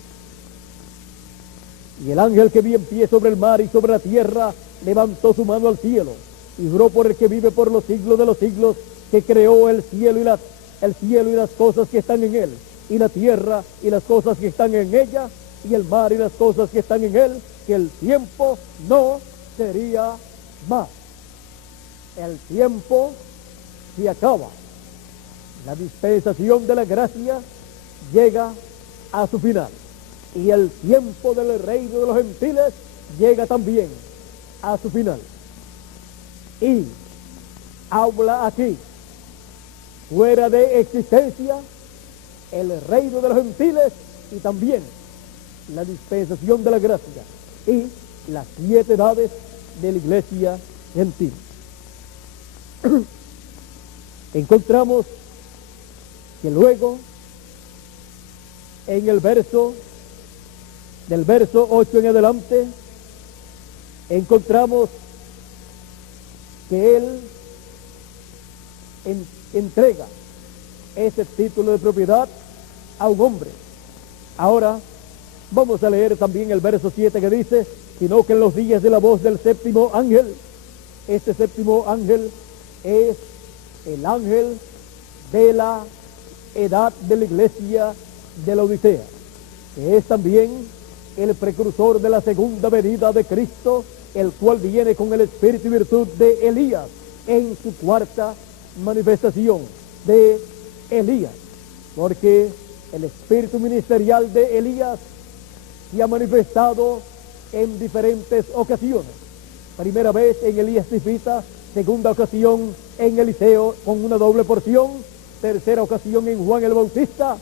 Y el ángel que vi en pie sobre el mar y sobre la tierra levantó su mano al cielo y juró por el que vive por los siglos de los siglos, que creó el cielo y las cosas que están en él, y la tierra y las cosas que están en ella, y el mar y las cosas que están en él, que el tiempo no sería más. El tiempo se acaba. La dispensación de la gracia llega a su final. Y el tiempo del reino de los gentiles llega también a su final. Y habla aquí, fuera de existencia, el reino de los gentiles y también la dispensación de la gracia y las 7 edades de la iglesia gentil. Encontramos que luego en el del verso 8 en adelante, encontramos que Él entrega ese título de propiedad a un hombre. Ahora vamos a leer también el verso 7 que dice, sino que en los días de la voz del 7º ángel, este 7º ángel es el ángel de la edad de la iglesia de la Odisea, que es también el precursor de la segunda venida de Cristo, el cual viene con el espíritu y virtud de Elías en su 4ª manifestación de Elías, porque el espíritu ministerial de Elías se ha manifestado en diferentes ocasiones. Primera vez en Elías Tifita, segunda ocasión en Eliseo con una doble porción, tercera ocasión en Juan el Bautista,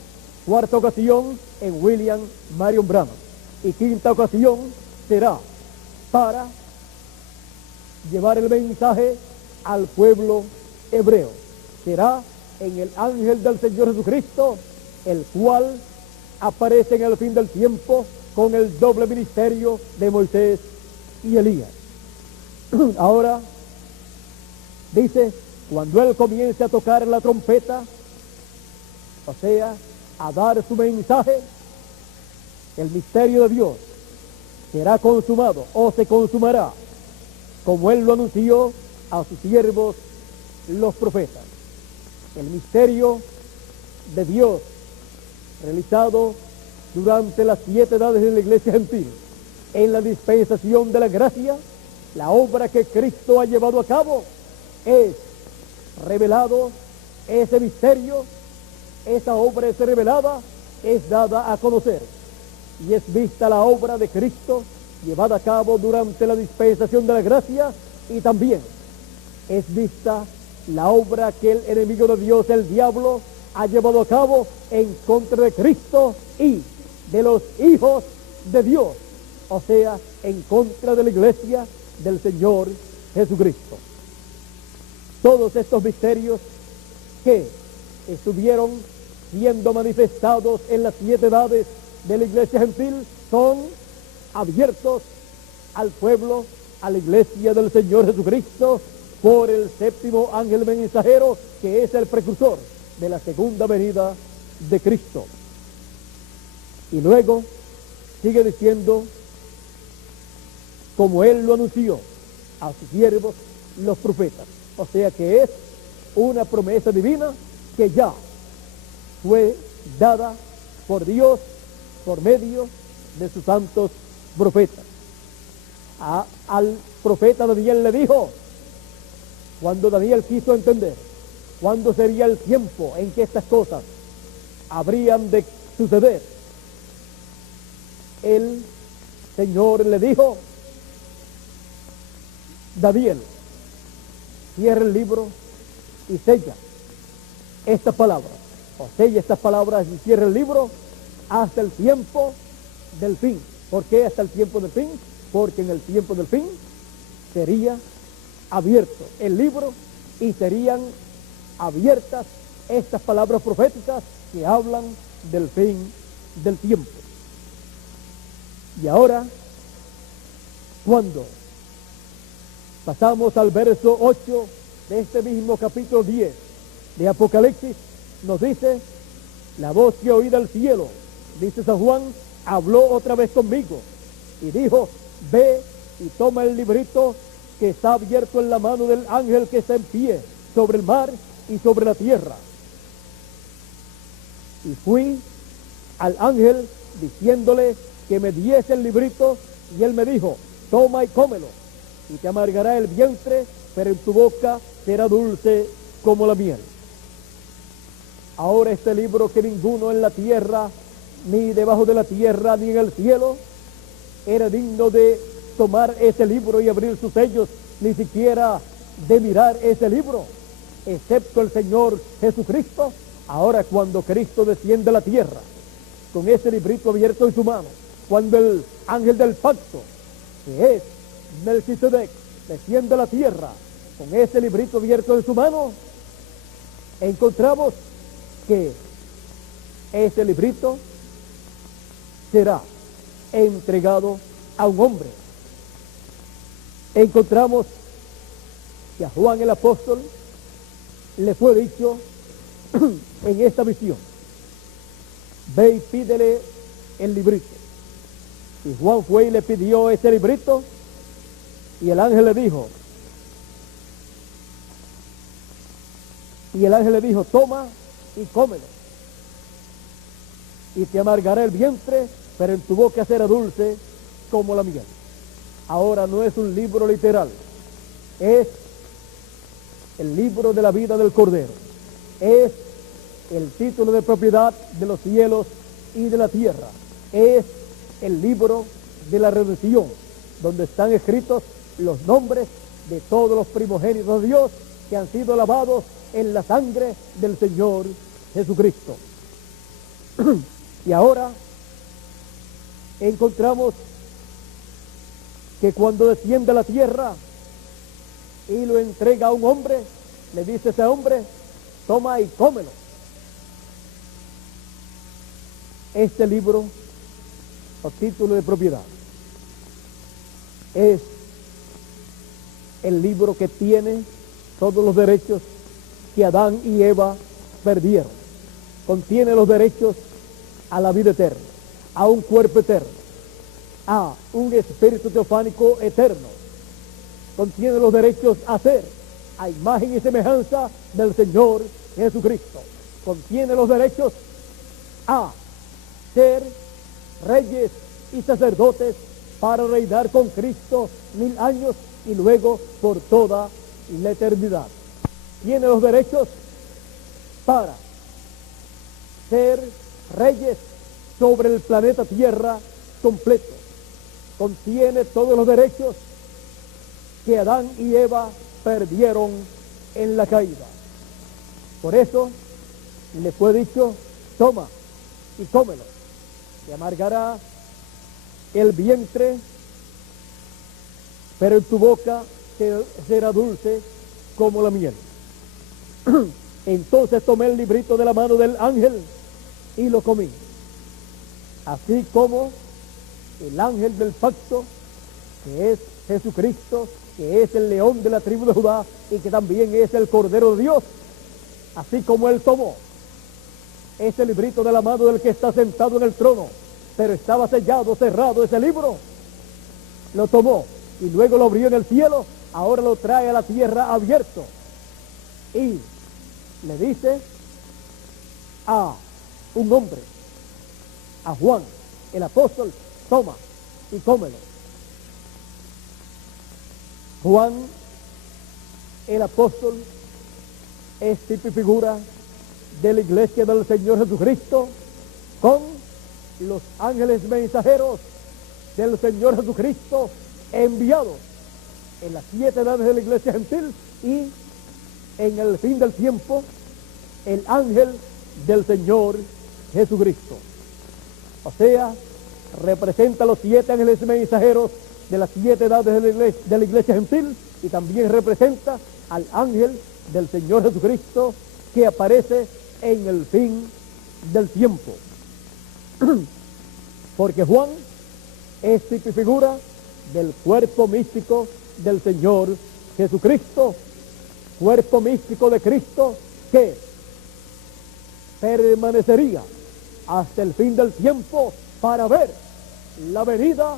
4ª ocasión en William Marion Branham, y 5ª ocasión será para llevar el mensaje al pueblo hebreo. Será en el ángel del Señor Jesucristo, el cual aparece en el fin del tiempo con el doble ministerio de Moisés y Elías. Ahora dice, cuando Él comience a tocar la trompeta, o sea, a dar su mensaje, el misterio de Dios será consumado o se consumará, como Él lo anunció a sus siervos los profetas. El misterio de Dios realizado durante las 7 edades de la iglesia gentil, en la dispensación de la gracia, la obra que Cristo ha llevado a cabo, es revelado ese misterio, esa obra es revelada, es dada a conocer, y es vista la obra de Cristo llevada a cabo durante la dispensación de la gracia, y también es vista la obra que el enemigo de Dios, el diablo, ha llevado a cabo en contra de Cristo y de los hijos de Dios, o sea, en contra de la iglesia del Señor Jesucristo. Todos estos misterios que estuvieron siendo manifestados en las 7 edades de la iglesia gentil son abiertos al pueblo, a la iglesia del Señor Jesucristo, por el 7º ángel mensajero, que es el precursor de la segunda venida de Cristo. Y luego sigue diciendo, como él lo anunció a sus siervos los profetas. O sea que es una promesa divina que ya fue dada por Dios por medio de sus santos profetas. Al profeta Daniel le dijo, cuando Daniel quiso entender cuándo sería el tiempo en que estas cosas habrían de suceder, el Señor le dijo, Daniel, cierra el libro y sella estas palabras, o sella estas palabras y cierra el libro hasta el tiempo del fin. ¿Por qué hasta el tiempo del fin? Porque en el tiempo del fin sería abierto el libro y serían abiertas estas palabras proféticas que hablan del fin del tiempo. Y ahora, cuando pasamos al verso 8 de este mismo capítulo 10 de Apocalipsis, nos dice, la voz que oí del cielo, dice San Juan, habló otra vez conmigo y dijo, ve y toma el librito que está abierto en la mano del ángel que está en pie sobre el mar y sobre la tierra. Y fui al ángel diciéndole que me diese el librito, y él me dijo, toma y cómelo, y te amargará el vientre, pero en tu boca será dulce como la miel. Ahora este libro, que ninguno en la tierra, ni debajo de la tierra, ni en el cielo, era digno de tomar ese libro y abrir sus sellos, ni siquiera de mirar ese libro, excepto el Señor Jesucristo. Ahora, cuando Cristo desciende a la tierra con ese librito abierto en su mano, cuando el ángel del pacto, que es Melquisedec, desciende a la tierra con ese librito abierto en su mano, encontramos que ese librito será entregado a un hombre. Encontramos que a Juan el apóstol le fue dicho en esta visión, ve y pídele el librito. Y Juan fue y le pidió ese librito, y el ángel le dijo, toma y cómelo, y te amargará el vientre, pero en tu boca será dulce como la miel. Ahora no es un libro literal, es el libro de la vida del Cordero, es el título de propiedad de los cielos y de la tierra, es el libro de la redención, donde están escritos los nombres de todos los primogénitos de Dios que han sido lavados en la sangre del Señor Jesucristo. Y ahora encontramos que cuando desciende a la tierra y lo entrega a un hombre, le dice a ese hombre, toma y cómelo. Este libro, o título de propiedad, es el libro que tiene todos los derechos que Adán y Eva perdieron. Contiene los derechos a la vida eterna, a un cuerpo eterno, a un espíritu teofánico eterno. Contiene los derechos a ser a imagen y semejanza del Señor Jesucristo. Contiene los derechos a ser reyes y sacerdotes para reinar con Cristo 1000 años y luego por toda la eternidad. Tiene los derechos para ser reyes sobre el planeta Tierra completo. contiene todos los derechos que Adán y Eva perdieron en la caída. Por eso le fue dicho: toma y cómelo, te amargará el vientre, pero en tu boca será dulce como la miel. Entonces tomé el librito de la mano del ángel y lo comí, así como el ángel del pacto, que es Jesucristo, que es el león de la tribu de Judá y que también es el Cordero de Dios, así como él tomó ese librito de la mano del que está sentado en el trono, pero estaba sellado, cerrado ese libro, lo tomó y luego lo abrió en el cielo, ahora lo trae a la tierra abierto y le dice a un hombre, a Juan, el apóstol: toma y cómelo. Juan, el apóstol, es tipo y figura de la iglesia del Señor Jesucristo, con los ángeles mensajeros del Señor Jesucristo enviados en las 7 edades de la iglesia gentil y en el fin del tiempo el ángel del Señor Jesucristo. O sea, representa a los 7 ángeles mensajeros de las 7 edades de la iglesia gentil y también representa al ángel del Señor Jesucristo que aparece en el fin del tiempo. Porque Juan es tipo y figura del cuerpo místico del Señor Jesucristo, cuerpo místico de Cristo que permanecería hasta el fin del tiempo para ver la venida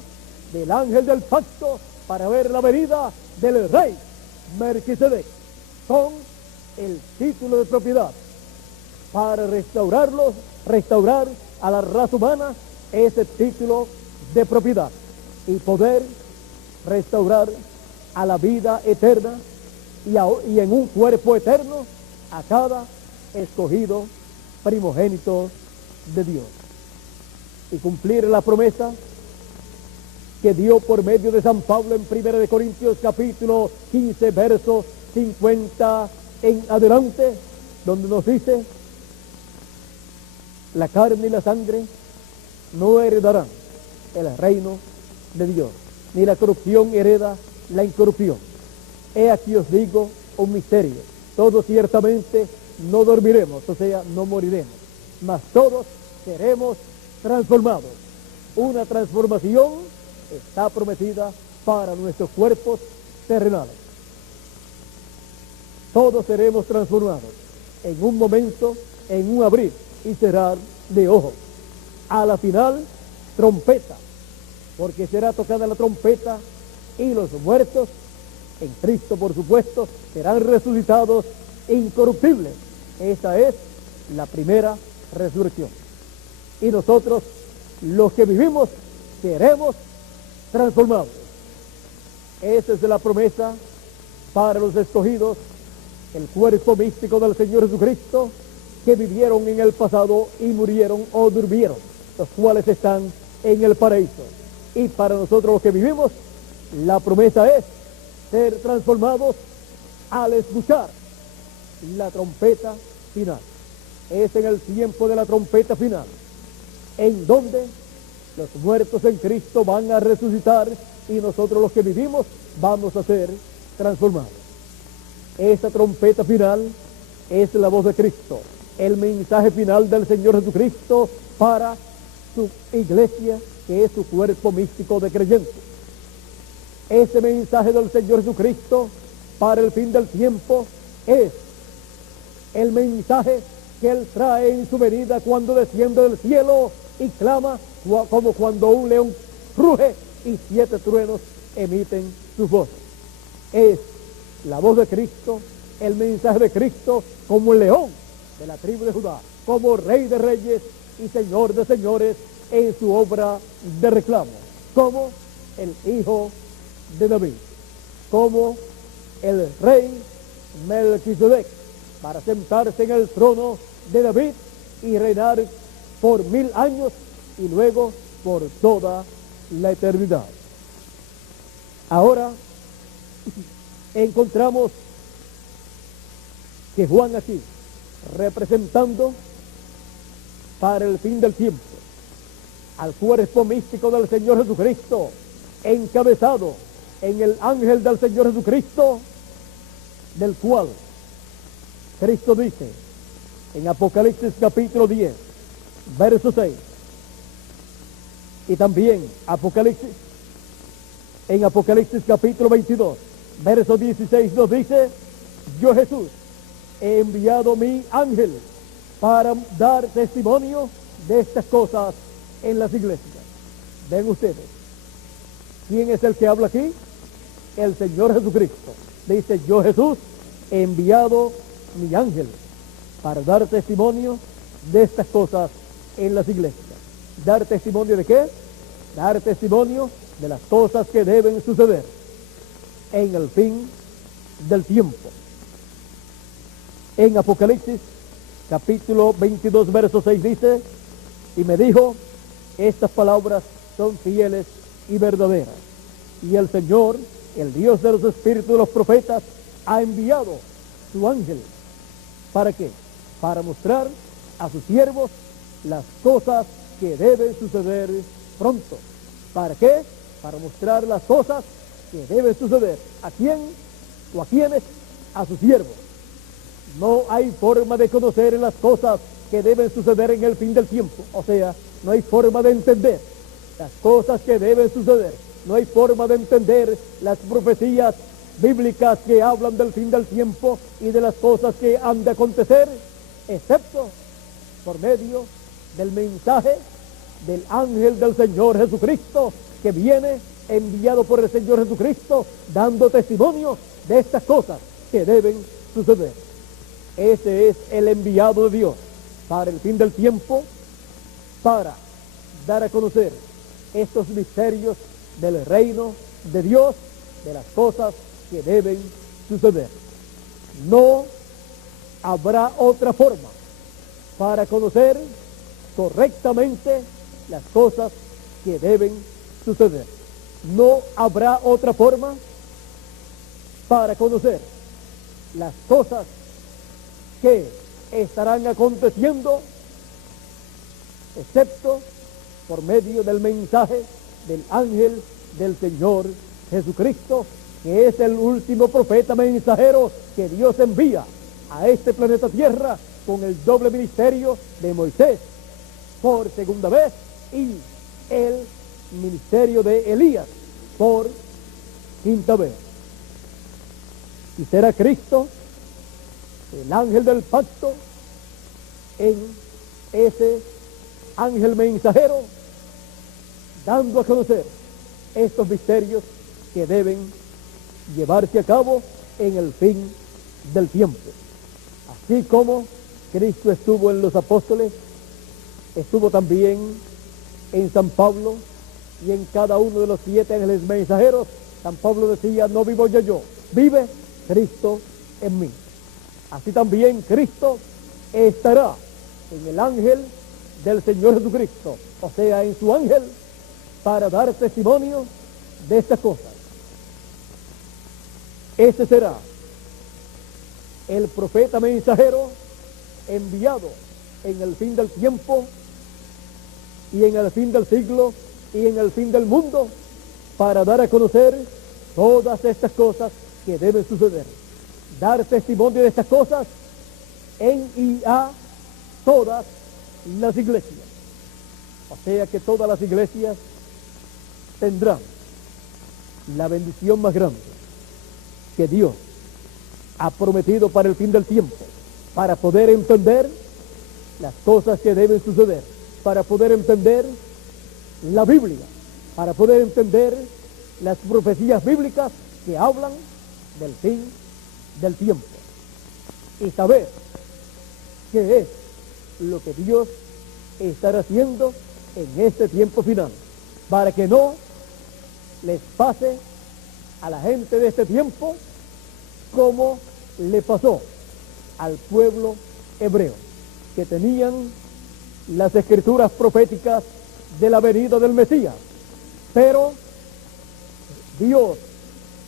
del ángel del pacto, para ver la venida del rey Melquisedec, con el título de propiedad, para restaurar a la raza humana ese título de propiedad y poder restaurar a la vida eterna y en un cuerpo eterno a cada escogido primogénito de Dios, y cumplir la promesa que dio por medio de San Pablo en 1 de Corintios capítulo 15 verso 50 en adelante, donde nos dice: la carne y la sangre no heredarán el reino de Dios, ni la corrupción hereda la incorrupción. He aquí os digo un misterio: todos ciertamente no dormiremos, o sea, no moriremos, mas todos seremos transformados. Una transformación está prometida para nuestros cuerpos terrenales. Todos seremos transformados en un momento, en un abrir y cerrar de ojos. A la final, trompeta, porque será tocada la trompeta y los muertos en Cristo, por supuesto, serán resucitados incorruptibles. Esa es la primera resurrección. Y nosotros, los que vivimos, seremos transformados. Esa es la promesa para los escogidos, el cuerpo místico del Señor Jesucristo, que vivieron en el pasado y murieron o durmieron, los cuales están en el paraíso. Y para nosotros los que vivimos, la promesa es ser transformados al escuchar la trompeta final. Es en el tiempo de la trompeta final en donde los muertos en Cristo van a resucitar y nosotros los que vivimos vamos a ser transformados. Esa trompeta final es la voz de Cristo, el mensaje final del Señor Jesucristo para su iglesia, que es su cuerpo místico de creyentes. Ese mensaje del Señor Jesucristo para el fin del tiempo es el mensaje que Él trae en su venida cuando desciende del cielo y clama como cuando un león ruge y 7 truenos emiten su voz. Es la voz de Cristo, el mensaje de Cristo como el león de la tribu de Judá, como Rey de reyes y Señor de señores en su obra de reclamo, como el Hijo de David, como el Rey Melquisedec, para sentarse en el trono de David y reinar por 1000 años y luego por toda la eternidad. Ahora encontramos que Juan aquí, representando para el fin del tiempo al cuerpo místico del Señor Jesucristo, encabezado en el ángel del Señor Jesucristo, del cual Cristo dice en Apocalipsis capítulo 10, verso 6, y también en Apocalipsis capítulo 22, verso 16 nos dice: yo Jesús he enviado mi ángel para dar testimonio de estas cosas en las iglesias. Ven ustedes, ¿quién es el que habla aquí? El Señor Jesucristo. Dice: yo Jesús he enviado mi ángel para dar testimonio de estas cosas en las iglesias. ¿Dar testimonio de qué? Dar testimonio de las cosas que deben suceder en el fin del tiempo. En Apocalipsis capítulo 22 verso 6 dice: y me dijo, estas palabras son fieles y verdaderas, y el Señor, el Dios de los espíritus de los profetas, ha enviado su ángel. ¿Para qué? Para mostrar a sus siervos las cosas que deben suceder pronto. ¿Para qué? Para mostrar las cosas que deben suceder. ¿A quién? ¿O a quiénes? A sus siervos. No hay forma de conocer las cosas que deben suceder en el fin del tiempo. O sea, no hay forma de entender las cosas que deben suceder. No hay forma de entender las profecías bíblicas que hablan del fin del tiempo y de las cosas que han de acontecer, excepto por medio del mensaje del ángel del Señor Jesucristo, que viene enviado por el Señor Jesucristo, dando testimonio de estas cosas que deben suceder. Ese es el enviado de Dios para el fin del tiempo, para dar a conocer estos misterios del reino de Dios, de las cosas que deben suceder. No habrá otra forma para conocer correctamente las cosas que deben suceder. No habrá otra forma para conocer las cosas que estarán aconteciendo, excepto por medio del mensaje del ángel del Señor Jesucristo, que es el último profeta mensajero que Dios envía a este planeta Tierra, con el doble ministerio de Moisés por segunda vez y el ministerio de Elías por quinta vez. Y será Cristo el ángel del pacto, en ese ángel mensajero, dando a conocer estos misterios que deben llevarse a cabo en el fin del tiempo. Así como Cristo estuvo en los apóstoles, estuvo también en San Pablo y en cada uno de los 7 ángeles mensajeros. San Pablo decía: no vivo ya yo, vive Cristo en mí. Así también Cristo estará en el ángel del Señor Jesucristo, o sea, en su ángel, para dar testimonio de estas cosas. Ese será el profeta mensajero enviado en el fin del tiempo y en el fin del siglo y en el fin del mundo, para dar a conocer todas estas cosas que deben suceder. Dar testimonio de estas cosas en y a todas las iglesias. O sea que todas las iglesias tendrán la bendición más grande que Dios ha prometido para el fin del tiempo, para poder entender las cosas que deben suceder, para poder entender la Biblia, para poder entender las profecías bíblicas que hablan del fin del tiempo, y saber qué es lo que Dios estará haciendo en este tiempo final, para que no les pase a la gente de este tiempo como le pasó al pueblo hebreo, que tenían las escrituras proféticas de la venida del Mesías, pero Dios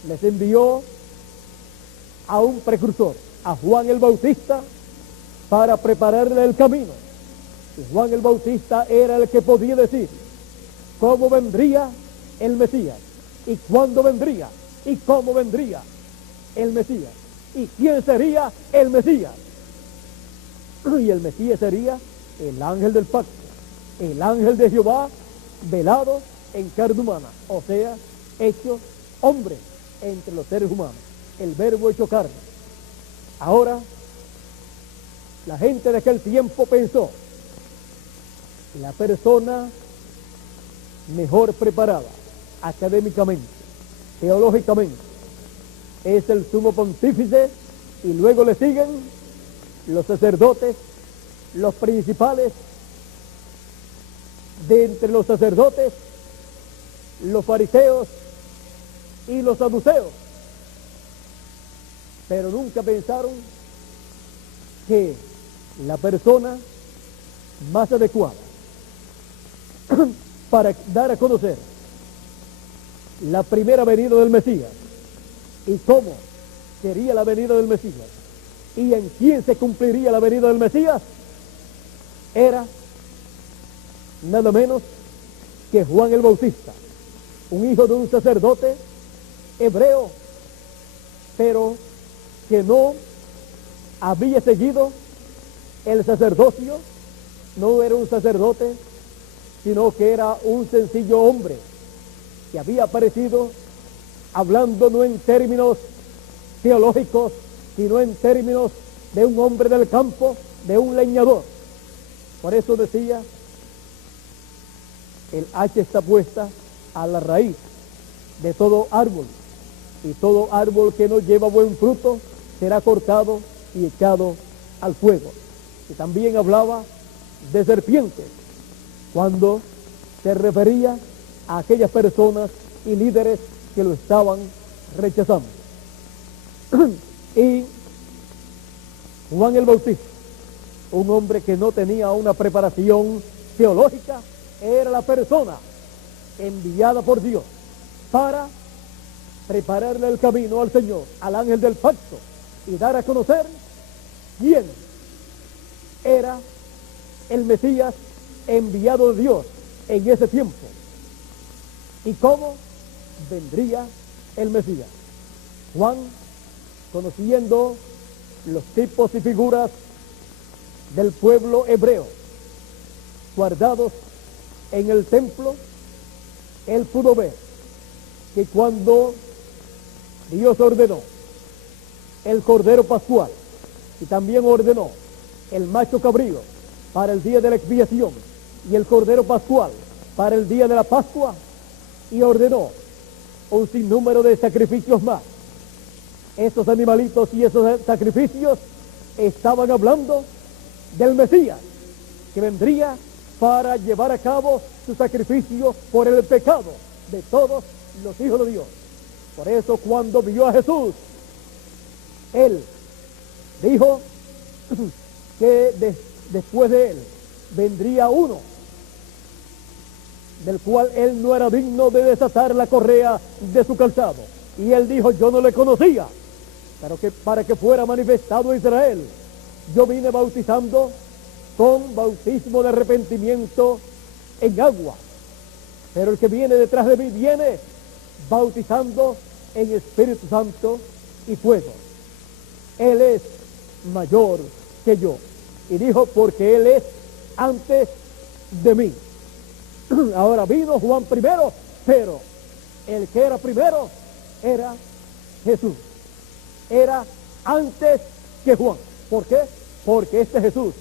les envió a un precursor, a Juan el Bautista, para prepararle el camino. Y Juan el Bautista era el que podía decir cómo vendría el Mesías, y cuándo vendría, y cómo vendría el Mesías, y quién sería el Mesías. Y el Mesías sería el ángel del pacto, el ángel de Jehová velado en carne humana, o sea, hecho hombre entre los seres humanos, el verbo hecho carne. Ahora, la gente de aquel tiempo pensó, la persona mejor preparada académicamente, teológicamente, es el sumo pontífice, y luego le siguen los sacerdotes, los principales de entre los sacerdotes, los fariseos y los saduceos. Pero nunca pensaron que la persona más adecuada para dar a conocer la primera venida del Mesías y cómo sería la venida del Mesías y en quién se cumpliría la venida del Mesías era nada menos que Juan el Bautista, un hijo de un sacerdote hebreo, pero que no había seguido el sacerdocio, no era un sacerdote, sino que era un sencillo hombre que había aparecido hablando no en términos teológicos, sino en términos de un hombre del campo, de un leñador. Por eso decía, el hacha está puesta a la raíz de todo árbol, y todo árbol que no lleva buen fruto será cortado y echado al fuego. Y también hablaba de serpientes, cuando se refería a aquellas personas y líderes que lo estaban rechazando. Y Juan el Bautista, un hombre que no tenía una preparación teológica, era la persona enviada por Dios para prepararle el camino al Señor, al ángel del pacto, y dar a conocer quién era el Mesías enviado de Dios en ese tiempo y cómo vendría el Mesías. Juan, conociendo los tipos y figuras del pueblo hebreo guardados en el templo, él pudo ver que cuando Dios ordenó el cordero pascual y también ordenó el macho cabrío para el día de la expiación y el cordero pascual para el día de la Pascua, y ordenó un sinnúmero de sacrificios más, esos animalitos y esos sacrificios estaban hablando del Mesías que vendría para llevar a cabo su sacrificio por el pecado de todos los hijos de Dios. Por eso cuando vio a Jesús, él dijo que después de él vendría uno del cual él no era digno de desatar la correa de su calzado. Y él dijo, yo no le conocía, pero que para que fuera manifestado a Israel, yo vine bautizando con bautismo de arrepentimiento en agua, pero el que viene detrás de mí viene bautizando en Espíritu Santo y fuego. Él es mayor que yo. Y dijo, porque él es antes de mí. Ahora vino Juan primero, pero el que era primero era Jesús. Era antes que Juan. ¿Por qué? Porque este Jesús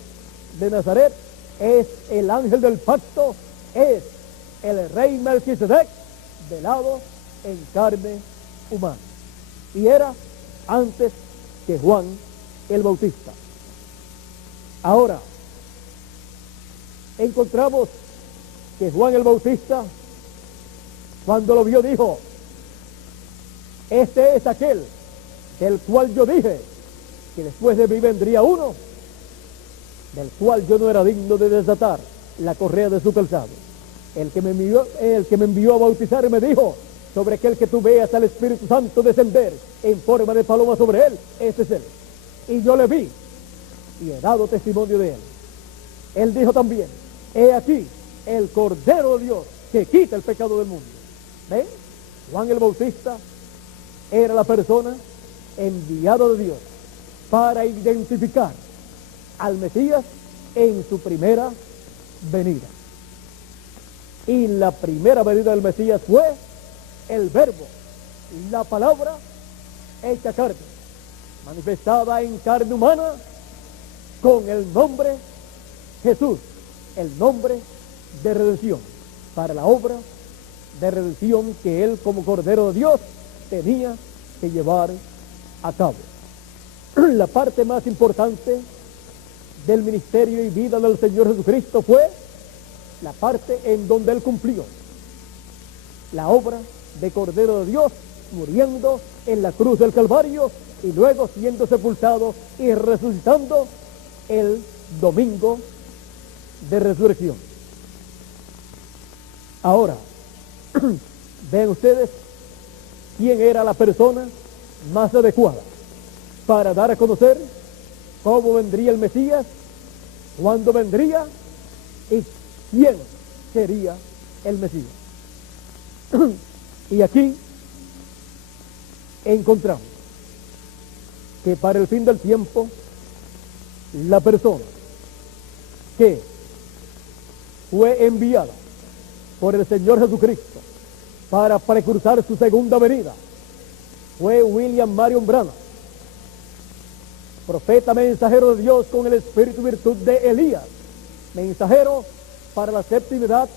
de Nazaret es el ángel del pacto, es el rey Melquisedec velado en carne humana. Y era antes que Juan el Bautista. Ahora, encontramos que Juan el Bautista, cuando lo vio, dijo, este es aquel del cual yo dije que después de mí vendría uno, del cual yo no era digno de desatar la correa de su calzado. El que me envió a bautizar me dijo, sobre aquel que tú veas al Espíritu Santo descender en forma de paloma sobre él, ese es él. Y yo le vi y he dado testimonio de él. Él dijo también, he aquí el Cordero de Dios que quita el pecado del mundo. ¿Ven? Juan el Bautista era la persona enviada de Dios para identificar al Mesías en su primera venida. Y la primera venida del Mesías fue el Verbo, la palabra hecha carne, manifestada en carne humana con el nombre Jesús, el nombre de redención, para la obra de redención que él como Cordero de Dios tenía que llevar a cabo. La parte más importante del ministerio y vida del Señor Jesucristo fue la parte en donde él cumplió la obra de Cordero de Dios, muriendo en la cruz del Calvario y luego siendo sepultado y resucitando el domingo de resurrección. Ahora, vean ustedes quién era la persona más adecuada para dar a conocer cómo vendría el Mesías, cuándo vendría y quién sería el Mesías. Y aquí encontramos que para el fin del tiempo, la persona que fue enviada por el Señor Jesucristo para precursar su segunda venida fue William Marion Branham, profeta mensajero de Dios con el espíritu y virtud de Elías, mensajero para la séptima edad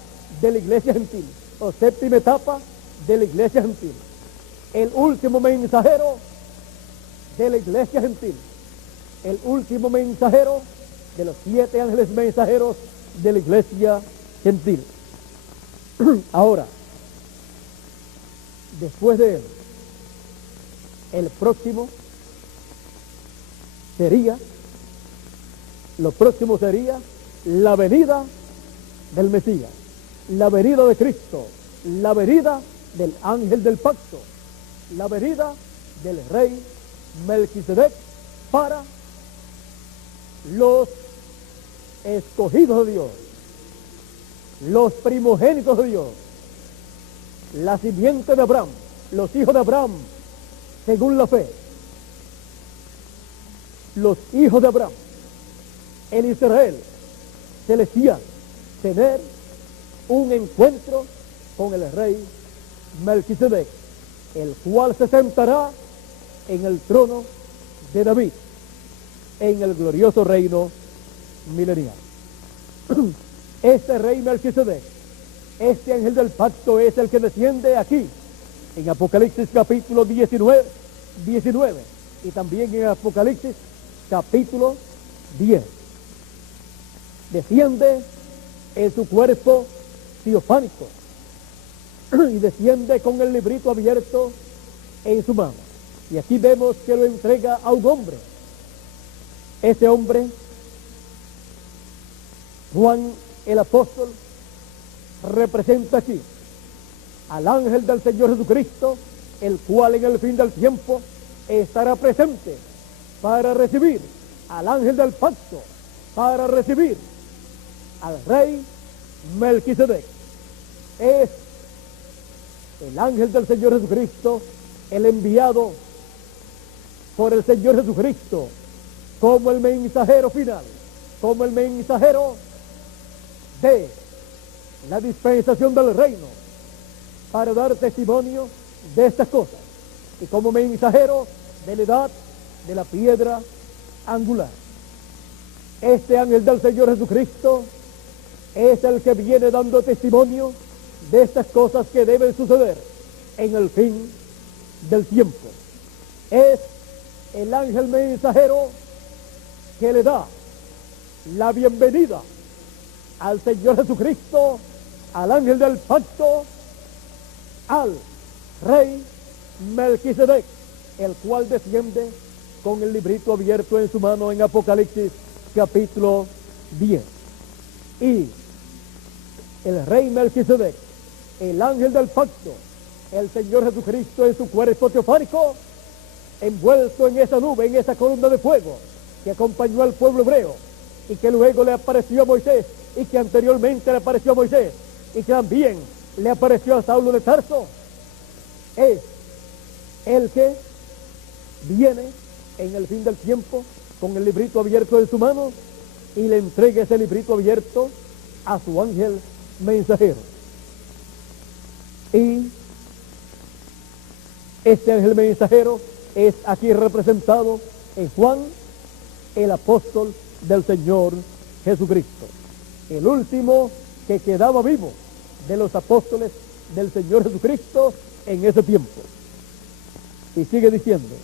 de la iglesia gentil, o séptima etapa de la iglesia gentil, el último mensajero de la iglesia gentil, el último mensajero de los 7 ángeles mensajeros de la iglesia gentil. Ahora, después de él, el próximo sería la venida del Mesías, la venida de Cristo, la venida del ángel del pacto, la venida del rey Melquisedec para los escogidos de Dios, los primogénitos de Dios, la simiente de Abraham, los hijos de Abraham, según la fe, los hijos de Abraham, en Israel celestial, tener un encuentro con el rey Melquisedec, el cual se sentará en el trono de David, en el glorioso reino milenial. Este rey Melquisedec, este ángel del pacto, es el que desciende aquí, en Apocalipsis capítulo 19, y también en Apocalipsis capítulo 10. Desciende en su cuerpo teofánico y desciende con el librito abierto en su mano. Y aquí vemos que lo entrega a un hombre. Ese hombre, Juan el apóstol, representa aquí al ángel del Señor Jesucristo, el cual en el fin del tiempo estará presente para recibir al ángel del pacto, para recibir al rey Melquisedec. Es el ángel del Señor Jesucristo, el enviado por el Señor Jesucristo como el mensajero final, como el mensajero de la dispensación del reino, para dar testimonio de estas cosas, y como mensajero de la edad de la piedra angular. Este ángel del Señor Jesucristo es el que viene dando testimonio de estas cosas que deben suceder en el fin del tiempo. Es el ángel mensajero que le da la bienvenida al Señor Jesucristo, al ángel del pacto, al rey Melquisedec, el cual desciende con el librito abierto en su mano en Apocalipsis capítulo 10. Y el rey Melquisedec, el ángel del pacto, el Señor Jesucristo en su cuerpo teofánico, envuelto en esa nube, en esa columna de fuego que acompañó al pueblo hebreo y que luego le apareció a Moisés y que anteriormente le apareció a Moisés y que también le apareció a Saulo de Tarso, es el que viene en el fin del tiempo con el librito abierto en su mano y le entrega ese librito abierto a su ángel mensajero. Y este ángel mensajero es aquí representado en Juan, el apóstol del Señor Jesucristo, el último que quedaba vivo de los apóstoles del Señor Jesucristo en ese tiempo. Y sigue diciendo: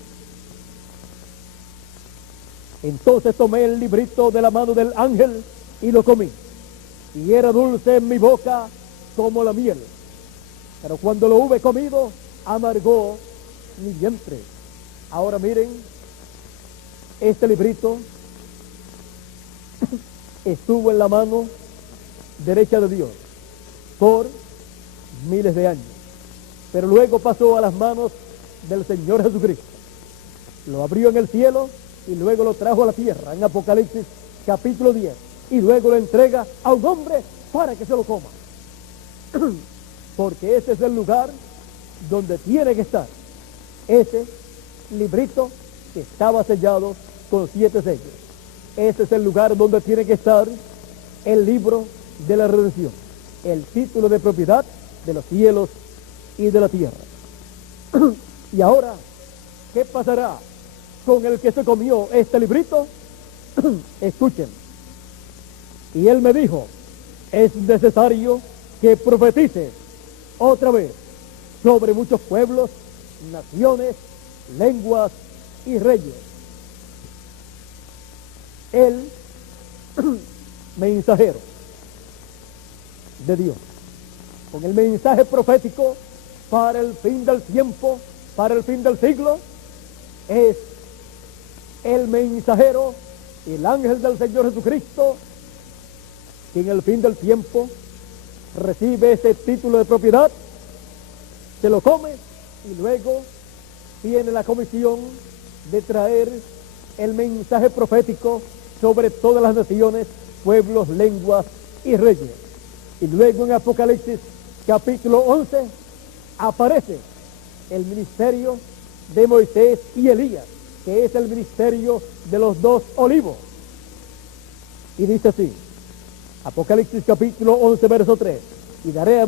entonces tomé el librito de la mano del ángel y lo comí, y era dulce en mi boca como la miel, pero cuando lo hube comido, amargó mi vientre. Ahora miren, este librito estuvo en la mano derecha de Dios por miles de años, pero luego pasó a las manos del Señor Jesucristo. Lo abrió en el cielo y luego lo trajo a la tierra en Apocalipsis capítulo 10, y luego lo entrega a un hombre para que se lo coma. Porque ese es el lugar donde tiene que estar ese librito que estaba sellado con 7 sellos. Ese es el lugar donde tiene que estar el libro de la redención, el título de propiedad de los cielos y de la tierra. Y ahora, ¿qué pasará con el que se comió este librito? Escuchen. Y él me dijo: es necesario que profetices otra vez sobre muchos pueblos, naciones, lenguas y reyes. El mensajero de Dios, con el mensaje profético para el fin del tiempo, para el fin del siglo, es el mensajero, el ángel del Señor Jesucristo, que en el fin del tiempo recibe ese título de propiedad, se lo come y luego tiene la comisión de traer el mensaje profético sobre todas las naciones, pueblos, lenguas y reyes. Y luego en Apocalipsis capítulo 11 aparece el ministerio de Moisés y Elías, que es el ministerio de los 2 olivos. Y dice así, Apocalipsis capítulo 11 verso 3: y daré a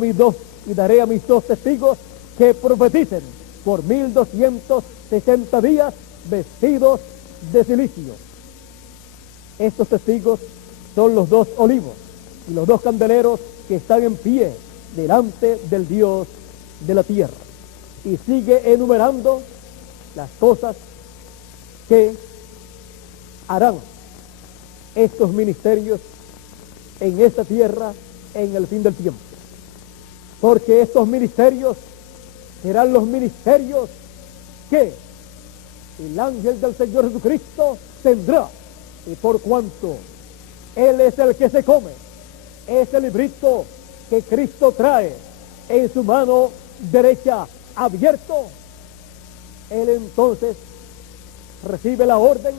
mis dos testigos que profeticen por 1260 días vestidos de silicio. Estos testigos son los 2 olivos y los 2 candeleros que están en pie delante del Dios de la tierra. Y sigue enumerando las cosas que harán estos ministerios en esta tierra en el fin del tiempo. Porque estos ministerios serán los ministerios que el ángel del Señor Jesucristo tendrá. Y por cuanto Él es el que se come ese librito que Cristo trae en su mano derecha abierto, Él entonces recibe la orden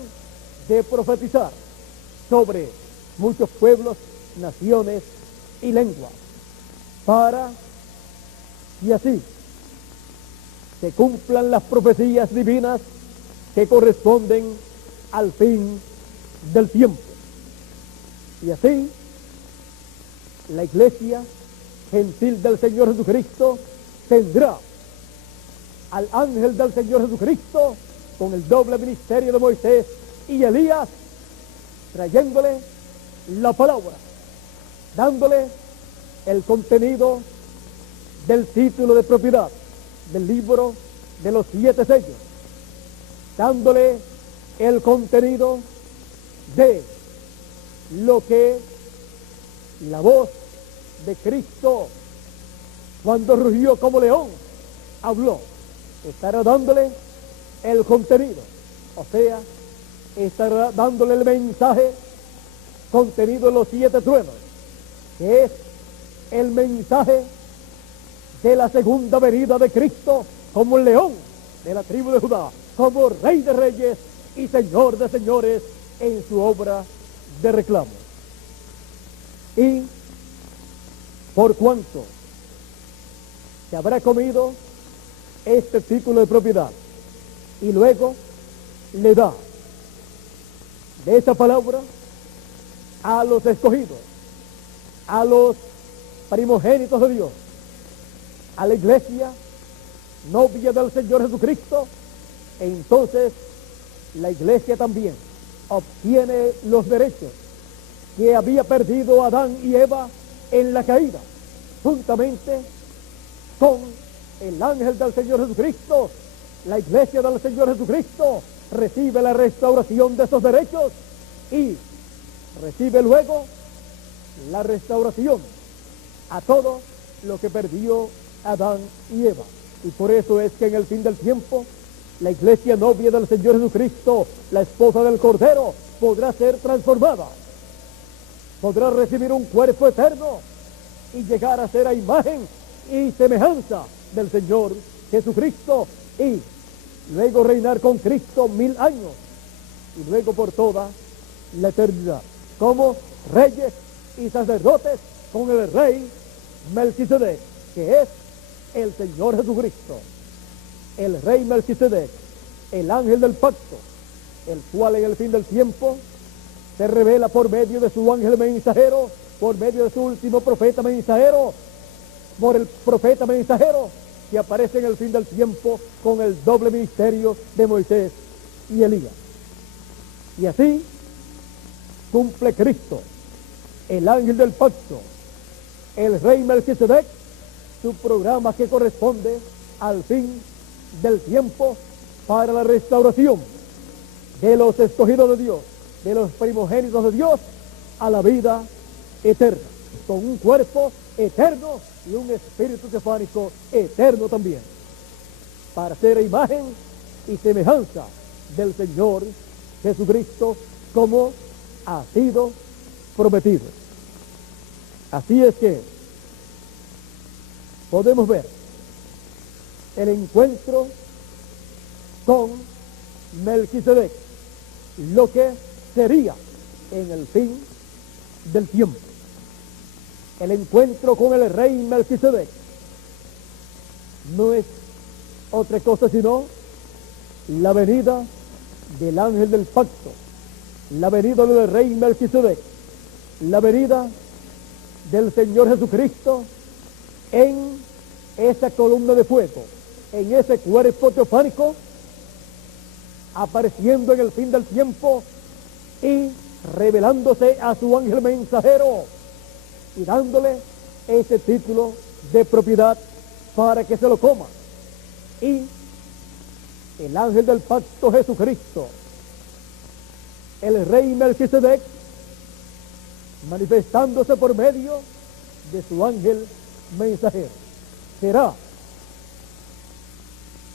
de profetizar sobre muchos pueblos, naciones y lenguas, para que así se cumplan las profecías divinas que corresponden al fin del tiempo. Y así la iglesia gentil del Señor Jesucristo tendrá al ángel del Señor Jesucristo con el doble ministerio de Moisés y Elías, trayéndole la palabra, dándole el contenido del título de propiedad del libro de los 7 sellos, dándole el contenido de lo que la voz de Cristo, cuando rugió como león, habló. Estará dándole el contenido, o sea, estará dándole el mensaje contenido en los 7 truenos, que es el mensaje de la segunda venida de Cristo como el león de la tribu de Judá, como Rey de reyes y Señor de señores en su obra de reclamo. Y por cuanto se habrá comido este título de propiedad y luego le da de esa palabra a los escogidos, a los primogénitos de Dios, a la iglesia novia del Señor Jesucristo, entonces la iglesia también obtiene los derechos que había perdido Adán y Eva en la caída, juntamente con el ángel del Señor Jesucristo. La iglesia del Señor Jesucristo recibe la restauración de esos derechos y recibe luego la restauración a todo lo que perdió Adán y Eva. Y por eso es que en el fin del tiempo la iglesia novia del Señor Jesucristo, la esposa del Cordero, podrá ser transformada, podrá recibir un cuerpo eterno y llegar a ser a imagen y semejanza del Señor Jesucristo, y luego reinar con Cristo 1000 años y luego por toda la eternidad como reyes y sacerdotes con el rey Melquisedec, que es el Señor Jesucristo, el rey Melquisedec, el ángel del pacto, el cual en el fin del tiempo se revela por medio de su ángel mensajero, por medio de su último profeta mensajero, por el profeta mensajero que aparece en el fin del tiempo con el doble ministerio de Moisés y Elías. Y así cumple Cristo, el ángel del pacto, el rey Melquisedec, su programa que corresponde al fin del tiempo para la restauración de los escogidos de Dios, de los primogénitos de Dios, a la vida eterna, con un cuerpo eterno y un espíritu cefálico eterno también, para ser imagen y semejanza del Señor Jesucristo, como ha sido prometido. Así es que podemos ver el encuentro con Melquisedec, lo que sería en el fin del tiempo. El encuentro con el rey Melquisedec no es otra cosa sino la venida del ángel del pacto, la venida del rey Melquisedec, la venida del Señor Jesucristo en esa columna de fuego, en ese cuerpo teofánico, apareciendo en el fin del tiempo y revelándose a su ángel mensajero y dándole ese título de propiedad para que se lo coma. Y el ángel del pacto Jesucristo, el rey Melquisedec, manifestándose por medio de su ángel mensajero, será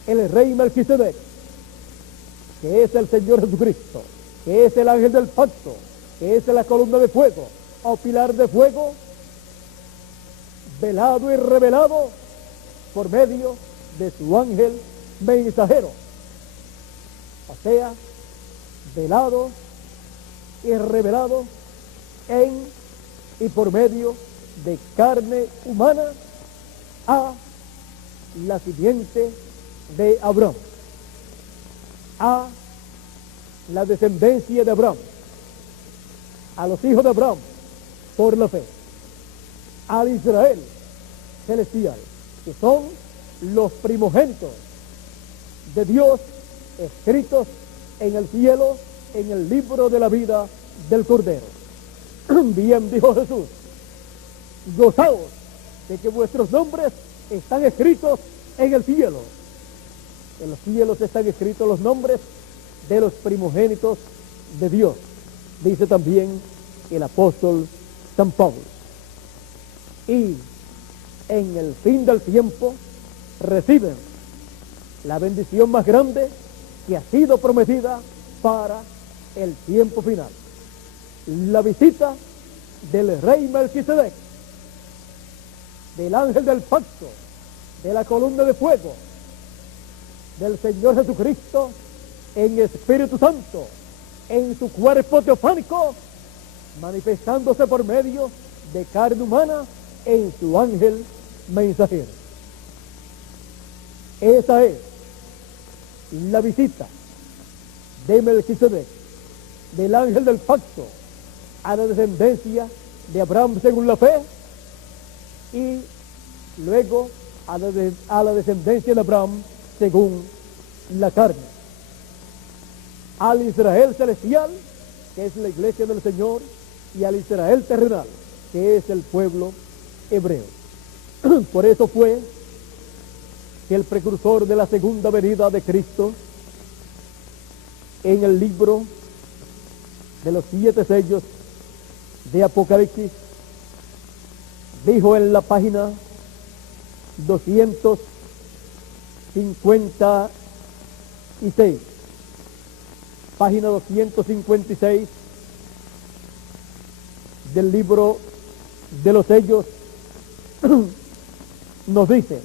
el rey Melquisedec, que es el Señor Jesucristo, que es el ángel del pacto, que es la columna de fuego o pilar de fuego, velado y revelado por medio de su ángel mensajero, o sea, velado y revelado en y por medio de carne humana a la simiente de Abraham, a la descendencia de Abraham, a los hijos de Abraham por la fe, al Israel celestial, que son los primogénitos de Dios escritos en el cielo en el libro de la vida del Cordero. Bien dijo Jesús, gozaos de que vuestros nombres están escritos en el cielo. En los cielos están escritos los nombres de los primogénitos de Dios, dice también el apóstol San Pablo. Y en el fin del tiempo reciben la bendición más grande que ha sido prometida para el tiempo final: la visita del rey Melquisedec, del ángel del pacto, de la columna de fuego del Señor Jesucristo en Espíritu Santo, en su cuerpo teofánico, manifestándose por medio de carne humana en su ángel mensajero. Esa es la visita de Melquisedec, del ángel del pacto, a la descendencia de Abraham según la fe, y luego a la descendencia de Abraham según la carne. Al Israel celestial, que es la iglesia del Señor, y al Israel terrenal, que es el pueblo hebreo. Por eso fue que el precursor de la segunda venida de Cristo, en el libro de los 7 sellos de Apocalipsis, dijo en la página 256, página 256 del libro de los sellos, nos dice: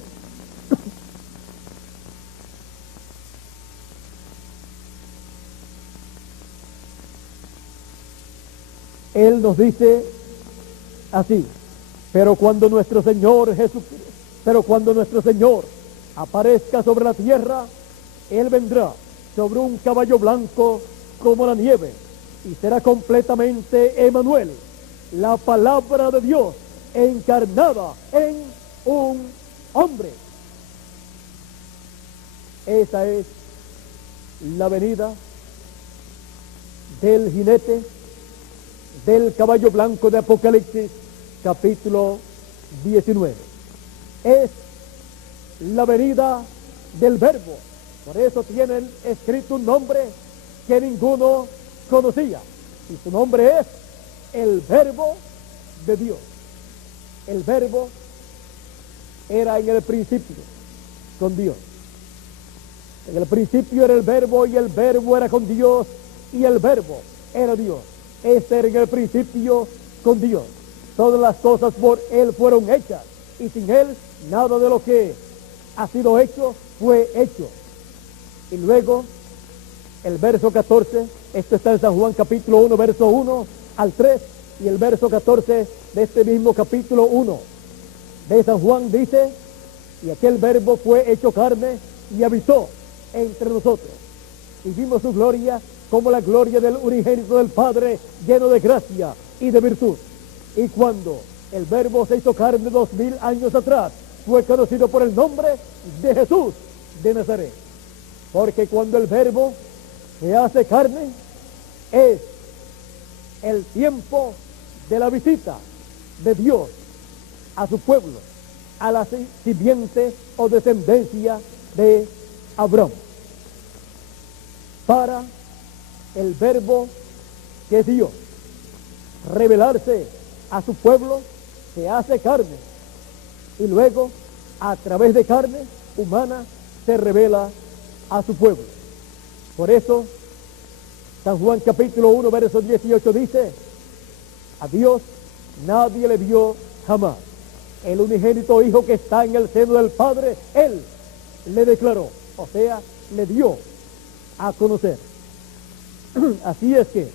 Él nos dice así: pero cuando nuestro Señor aparezca sobre la tierra, Él vendrá sobre un caballo blanco como la nieve, y será completamente Emmanuel, la palabra de Dios encarnada en un hombre. Esa es la venida del jinete del caballo blanco de Apocalipsis capítulo 19. Es la venida del Verbo. Por eso tienen escrito un nombre que ninguno conocía, y su nombre es el Verbo de Dios. El Verbo era en el principio con Dios. En el principio era el Verbo, y el Verbo era con Dios, y el Verbo era Dios. Este era en el principio con Dios. Todas las cosas por Él fueron hechas, y sin Él nada de lo que ha sido hecho fue hecho. Y luego el verso 14, esto está en San Juan capítulo 1, verso 1 al 3, y el verso 14 de este mismo capítulo 1 de San Juan dice: y aquel Verbo fue hecho carne y habitó entre nosotros, y vimos su gloria como la gloria del unigénito del Padre, lleno de gracia y de virtud. Y cuando el Verbo se hizo carne 2000 años atrás, fue conocido por el nombre de Jesús de Nazaret. Porque cuando el Verbo se hace carne, es el tiempo de la visita de Dios a su pueblo, a la simiente o descendencia de Abraham. Para el Verbo, que es Dios, revelarse a su pueblo, se hace carne, y luego a través de carne humana se revela a su pueblo. Por eso San Juan capítulo 1 verso 18 dice: a Dios nadie le vio jamás. El unigénito Hijo que está en el seno del Padre, Él le declaró, o sea, le dio a conocer. Así es que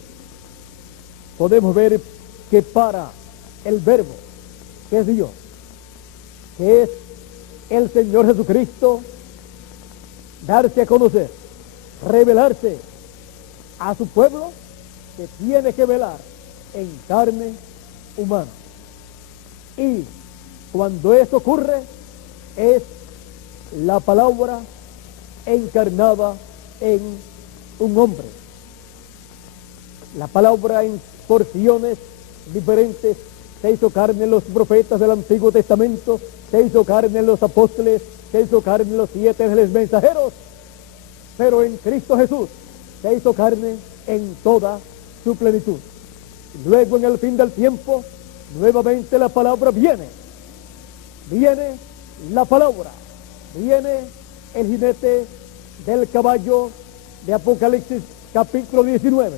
podemos ver que para el Verbo, que es Dios, que es el Señor Jesucristo, darse a conocer, revelarse a su pueblo, se tiene que velar en carne humana. Y cuando eso ocurre, es la palabra encarnada en un hombre. La palabra en porciones diferentes se hizo carne en los profetas del Antiguo Testamento, se hizo carne en los apóstoles, se hizo carne en los 7 ángeles mensajeros, pero en Cristo Jesús se hizo carne en toda su plenitud. Luego, en el fin del tiempo, nuevamente la palabra viene la palabra, viene el jinete del caballo de Apocalipsis capítulo 19,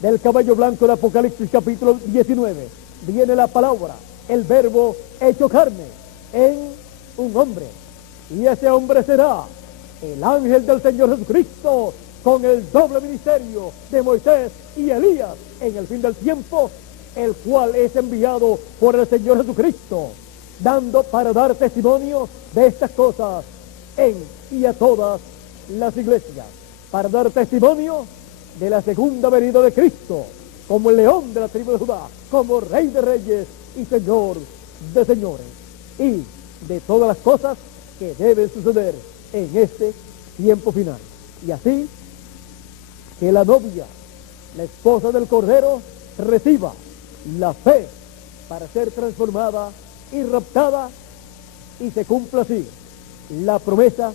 del caballo blanco de Apocalipsis capítulo 19, viene la palabra, el Verbo hecho carne en un hombre, Y ese hombre será el ángel del Señor Jesucristo, con el doble ministerio de Moisés y Elías en el fin del tiempo, el cual es enviado por el Señor Jesucristo, para dar testimonio de estas cosas en y a todas las iglesias, para dar testimonio de la segunda venida de Cristo, como el león de la tribu de Judá, como Rey de reyes y Señor de señores, y de todas las cosas que deben suceder en este tiempo final. Y así que la novia, la esposa del Cordero, reciba la fe para ser transformada y raptada, y se cumpla así la promesa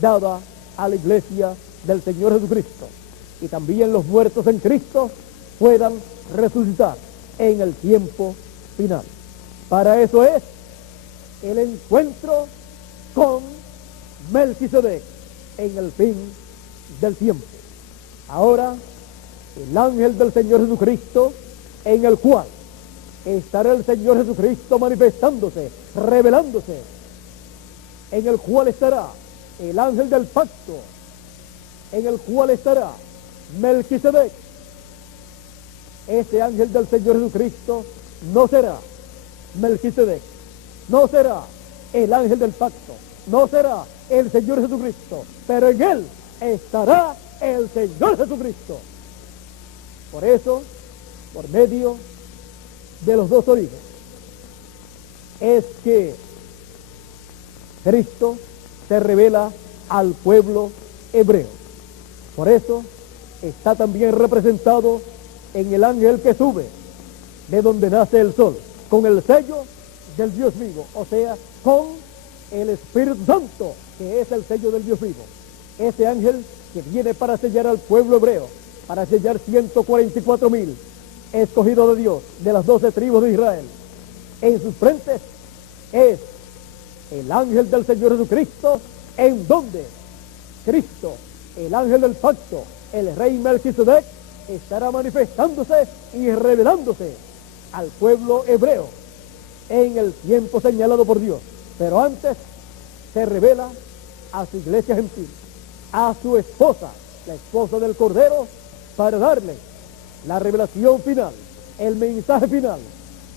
dada a la iglesia del Señor Jesucristo, y también los muertos en Cristo puedan resucitar en el tiempo final. Para eso es el encuentro con Melquisedec en el fin del tiempo. Ahora, el ángel del Señor Jesucristo, en el cual estará el Señor Jesucristo manifestándose, revelándose, en el cual estará el ángel del pacto, en el cual estará Melquisedec. Ese ángel del Señor Jesucristo no será Melquisedec, no será el ángel del pacto, no será el Señor Jesucristo, pero en él estará el Señor Jesucristo. Por eso, por medio de los dos orígenes, es que Cristo se revela al pueblo hebreo. Por eso está también representado en el ángel que sube de donde nace el sol, con el sello del Dios vivo, o sea, con el Espíritu Santo, que es el sello del Dios vivo. Ese ángel que viene para sellar al pueblo hebreo, para sellar 144,000 escogidos de Dios, de las 12 tribus de Israel. En sus frentes es el ángel del Señor Jesucristo, en donde Cristo, el ángel del pacto, el rey Melquisedec, estará manifestándose y revelándose al pueblo hebreo en el tiempo señalado por Dios. Pero antes se revela a su iglesia gentil, a su esposa, la esposa del Cordero, para darle la revelación final, el mensaje final,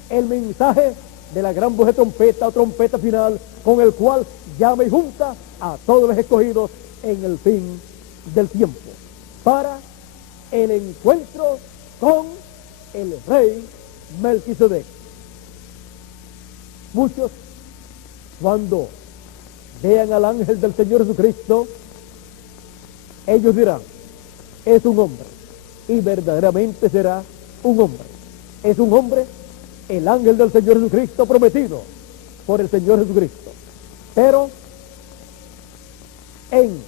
el mensaje de la gran voz de trompeta o trompeta final, con el cual llama y junta a todos los escogidos en el fin del tiempo, para el encuentro con el rey Melquisedec. Muchos, cuando vean al ángel del Señor Jesucristo, ellos dirán, es un hombre, y verdaderamente será un hombre. Es un hombre, el ángel del Señor Jesucristo prometido por el Señor Jesucristo. Pero en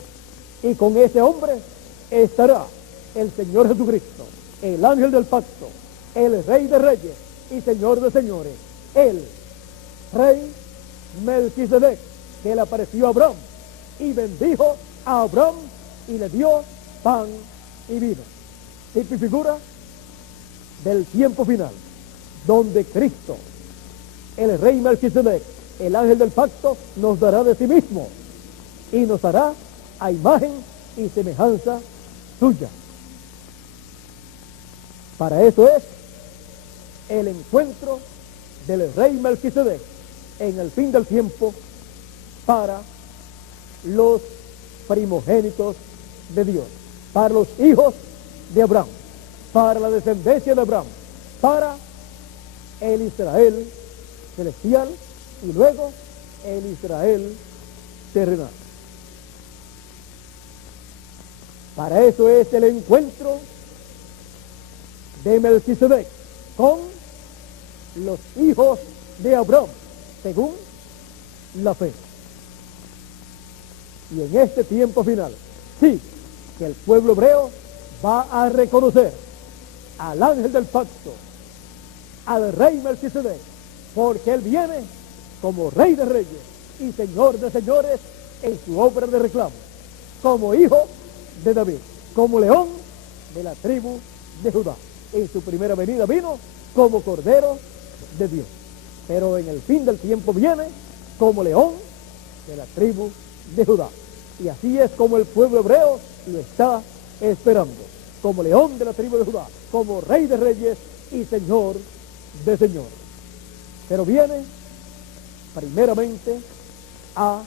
y con ese hombre estará el Señor Jesucristo, el ángel del pacto, el Rey de reyes y Señor de señores, el Rey Melquisedec, que le apareció a Abraham y bendijo a Abraham y le dio pan y vino. Tipo y figura del tiempo final, donde Cristo, el Rey Melquisedec, el ángel del pacto, nos dará de sí mismo y nos hará a imagen y semejanza suya. Para eso es el encuentro del Rey Melquisedec en el fin del tiempo para los primogénitos de Dios, para los hijos de Abraham, para la descendencia de Abraham, para el Israel celestial y luego el Israel terrenal. Para eso es el encuentro de Melquisedec con los hijos de Abraham, según la fe. Y en este tiempo final, sí, que el pueblo hebreo va a reconocer al ángel del pacto, al rey Melquisedec, porque él viene como Rey de reyes y Señor de señores en su obra de reclamo, como hijo de David, como león de la tribu de Judá. En su primera venida vino como Cordero de Dios, pero en el fin del tiempo viene como león de la tribu de Judá. Y así es como el pueblo hebreo lo está esperando, como león de la tribu de Judá, como rey de reyes y señor de señores. Pero viene primeramente a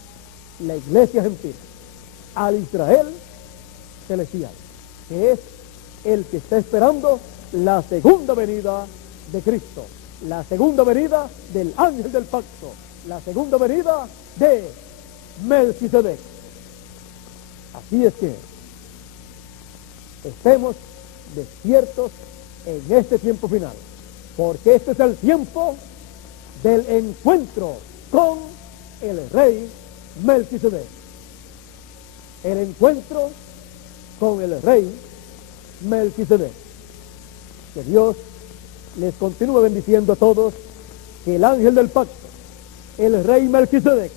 la iglesia gentil, al Israel celestial, que es el que está esperando la segunda venida de Cristo, la segunda venida del ángel del pacto, la segunda venida de Melquisedec. Así es que estemos despiertos en este tiempo final, porque este es el tiempo del encuentro con el rey Melquisedec. El encuentro con el rey Melquisedec. Que Dios les continúe bendiciendo a todos, que el ángel del pacto, el rey Melquisedec,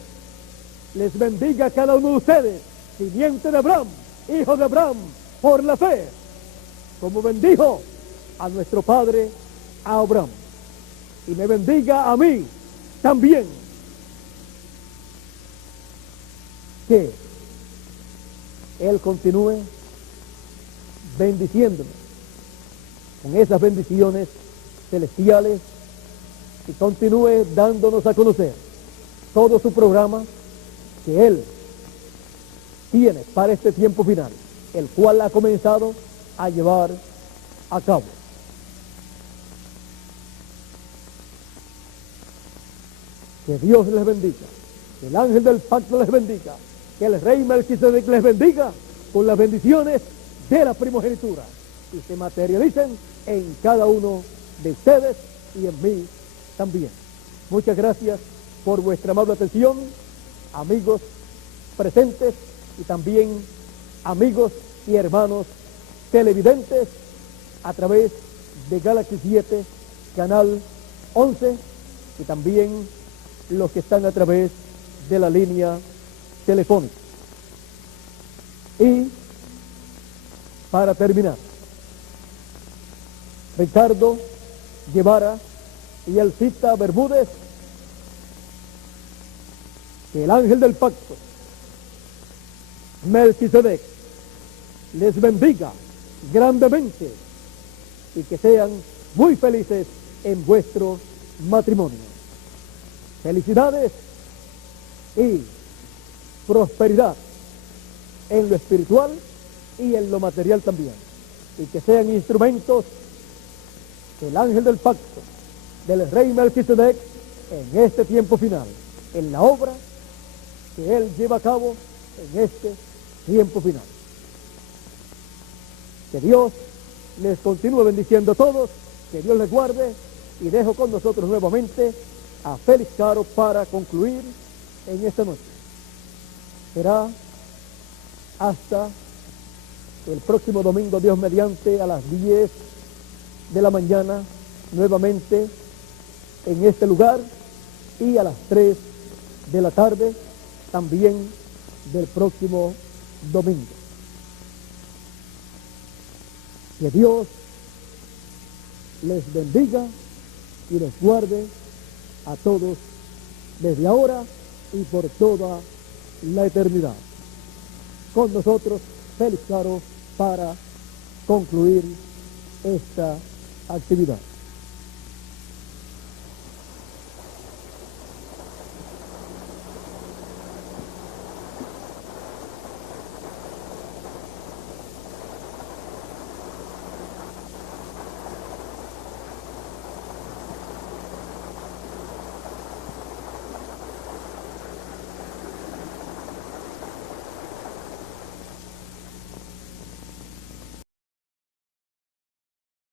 les bendiga a cada uno de ustedes, simiente de Abraham, hijo de Abraham, por la fe, como bendijo a nuestro padre Abraham, y me bendiga a mí también, que Él continúe bendiciéndome con esas bendiciones celestiales y continúe dándonos a conocer todo su programa que Él tiene para este tiempo final, el cual ha comenzado a llevar a cabo. Que Dios les bendiga, que el ángel del pacto les bendiga, que el rey Melquisedec les bendiga con las bendiciones de la primogenitura y se materialicen en cada uno de ustedes y en mí también. Muchas gracias por vuestra amable atención, amigos presentes y también amigos y hermanos televidentes a través de Galaxy 7, canal 11, y también los que están a través de la línea telefónica. Y para terminar, Ricardo Guevara y Elcita Bermúdez, que el ángel del pacto, Melquisedec, les bendiga grandemente y que sean muy felices en vuestro matrimonio. Felicidades y prosperidad en lo espiritual y en lo material también, y que sean instrumentos del ángel del pacto, del rey Melquisedec, en este tiempo final, en la obra que él lleva a cabo en este tiempo final. Que Dios les continúe bendiciendo a todos, que Dios les guarde, y dejo con nosotros nuevamente a Félix Caro para concluir en esta noche. Será hasta el próximo domingo, Dios mediante, a las 10 de la mañana, nuevamente en este lugar, y a las 3 de la tarde, también del próximo domingo. Que Dios les bendiga y les guarde a todos desde ahora y por toda la eternidad. Con nosotros, Félix Caro, para concluir esta actividad.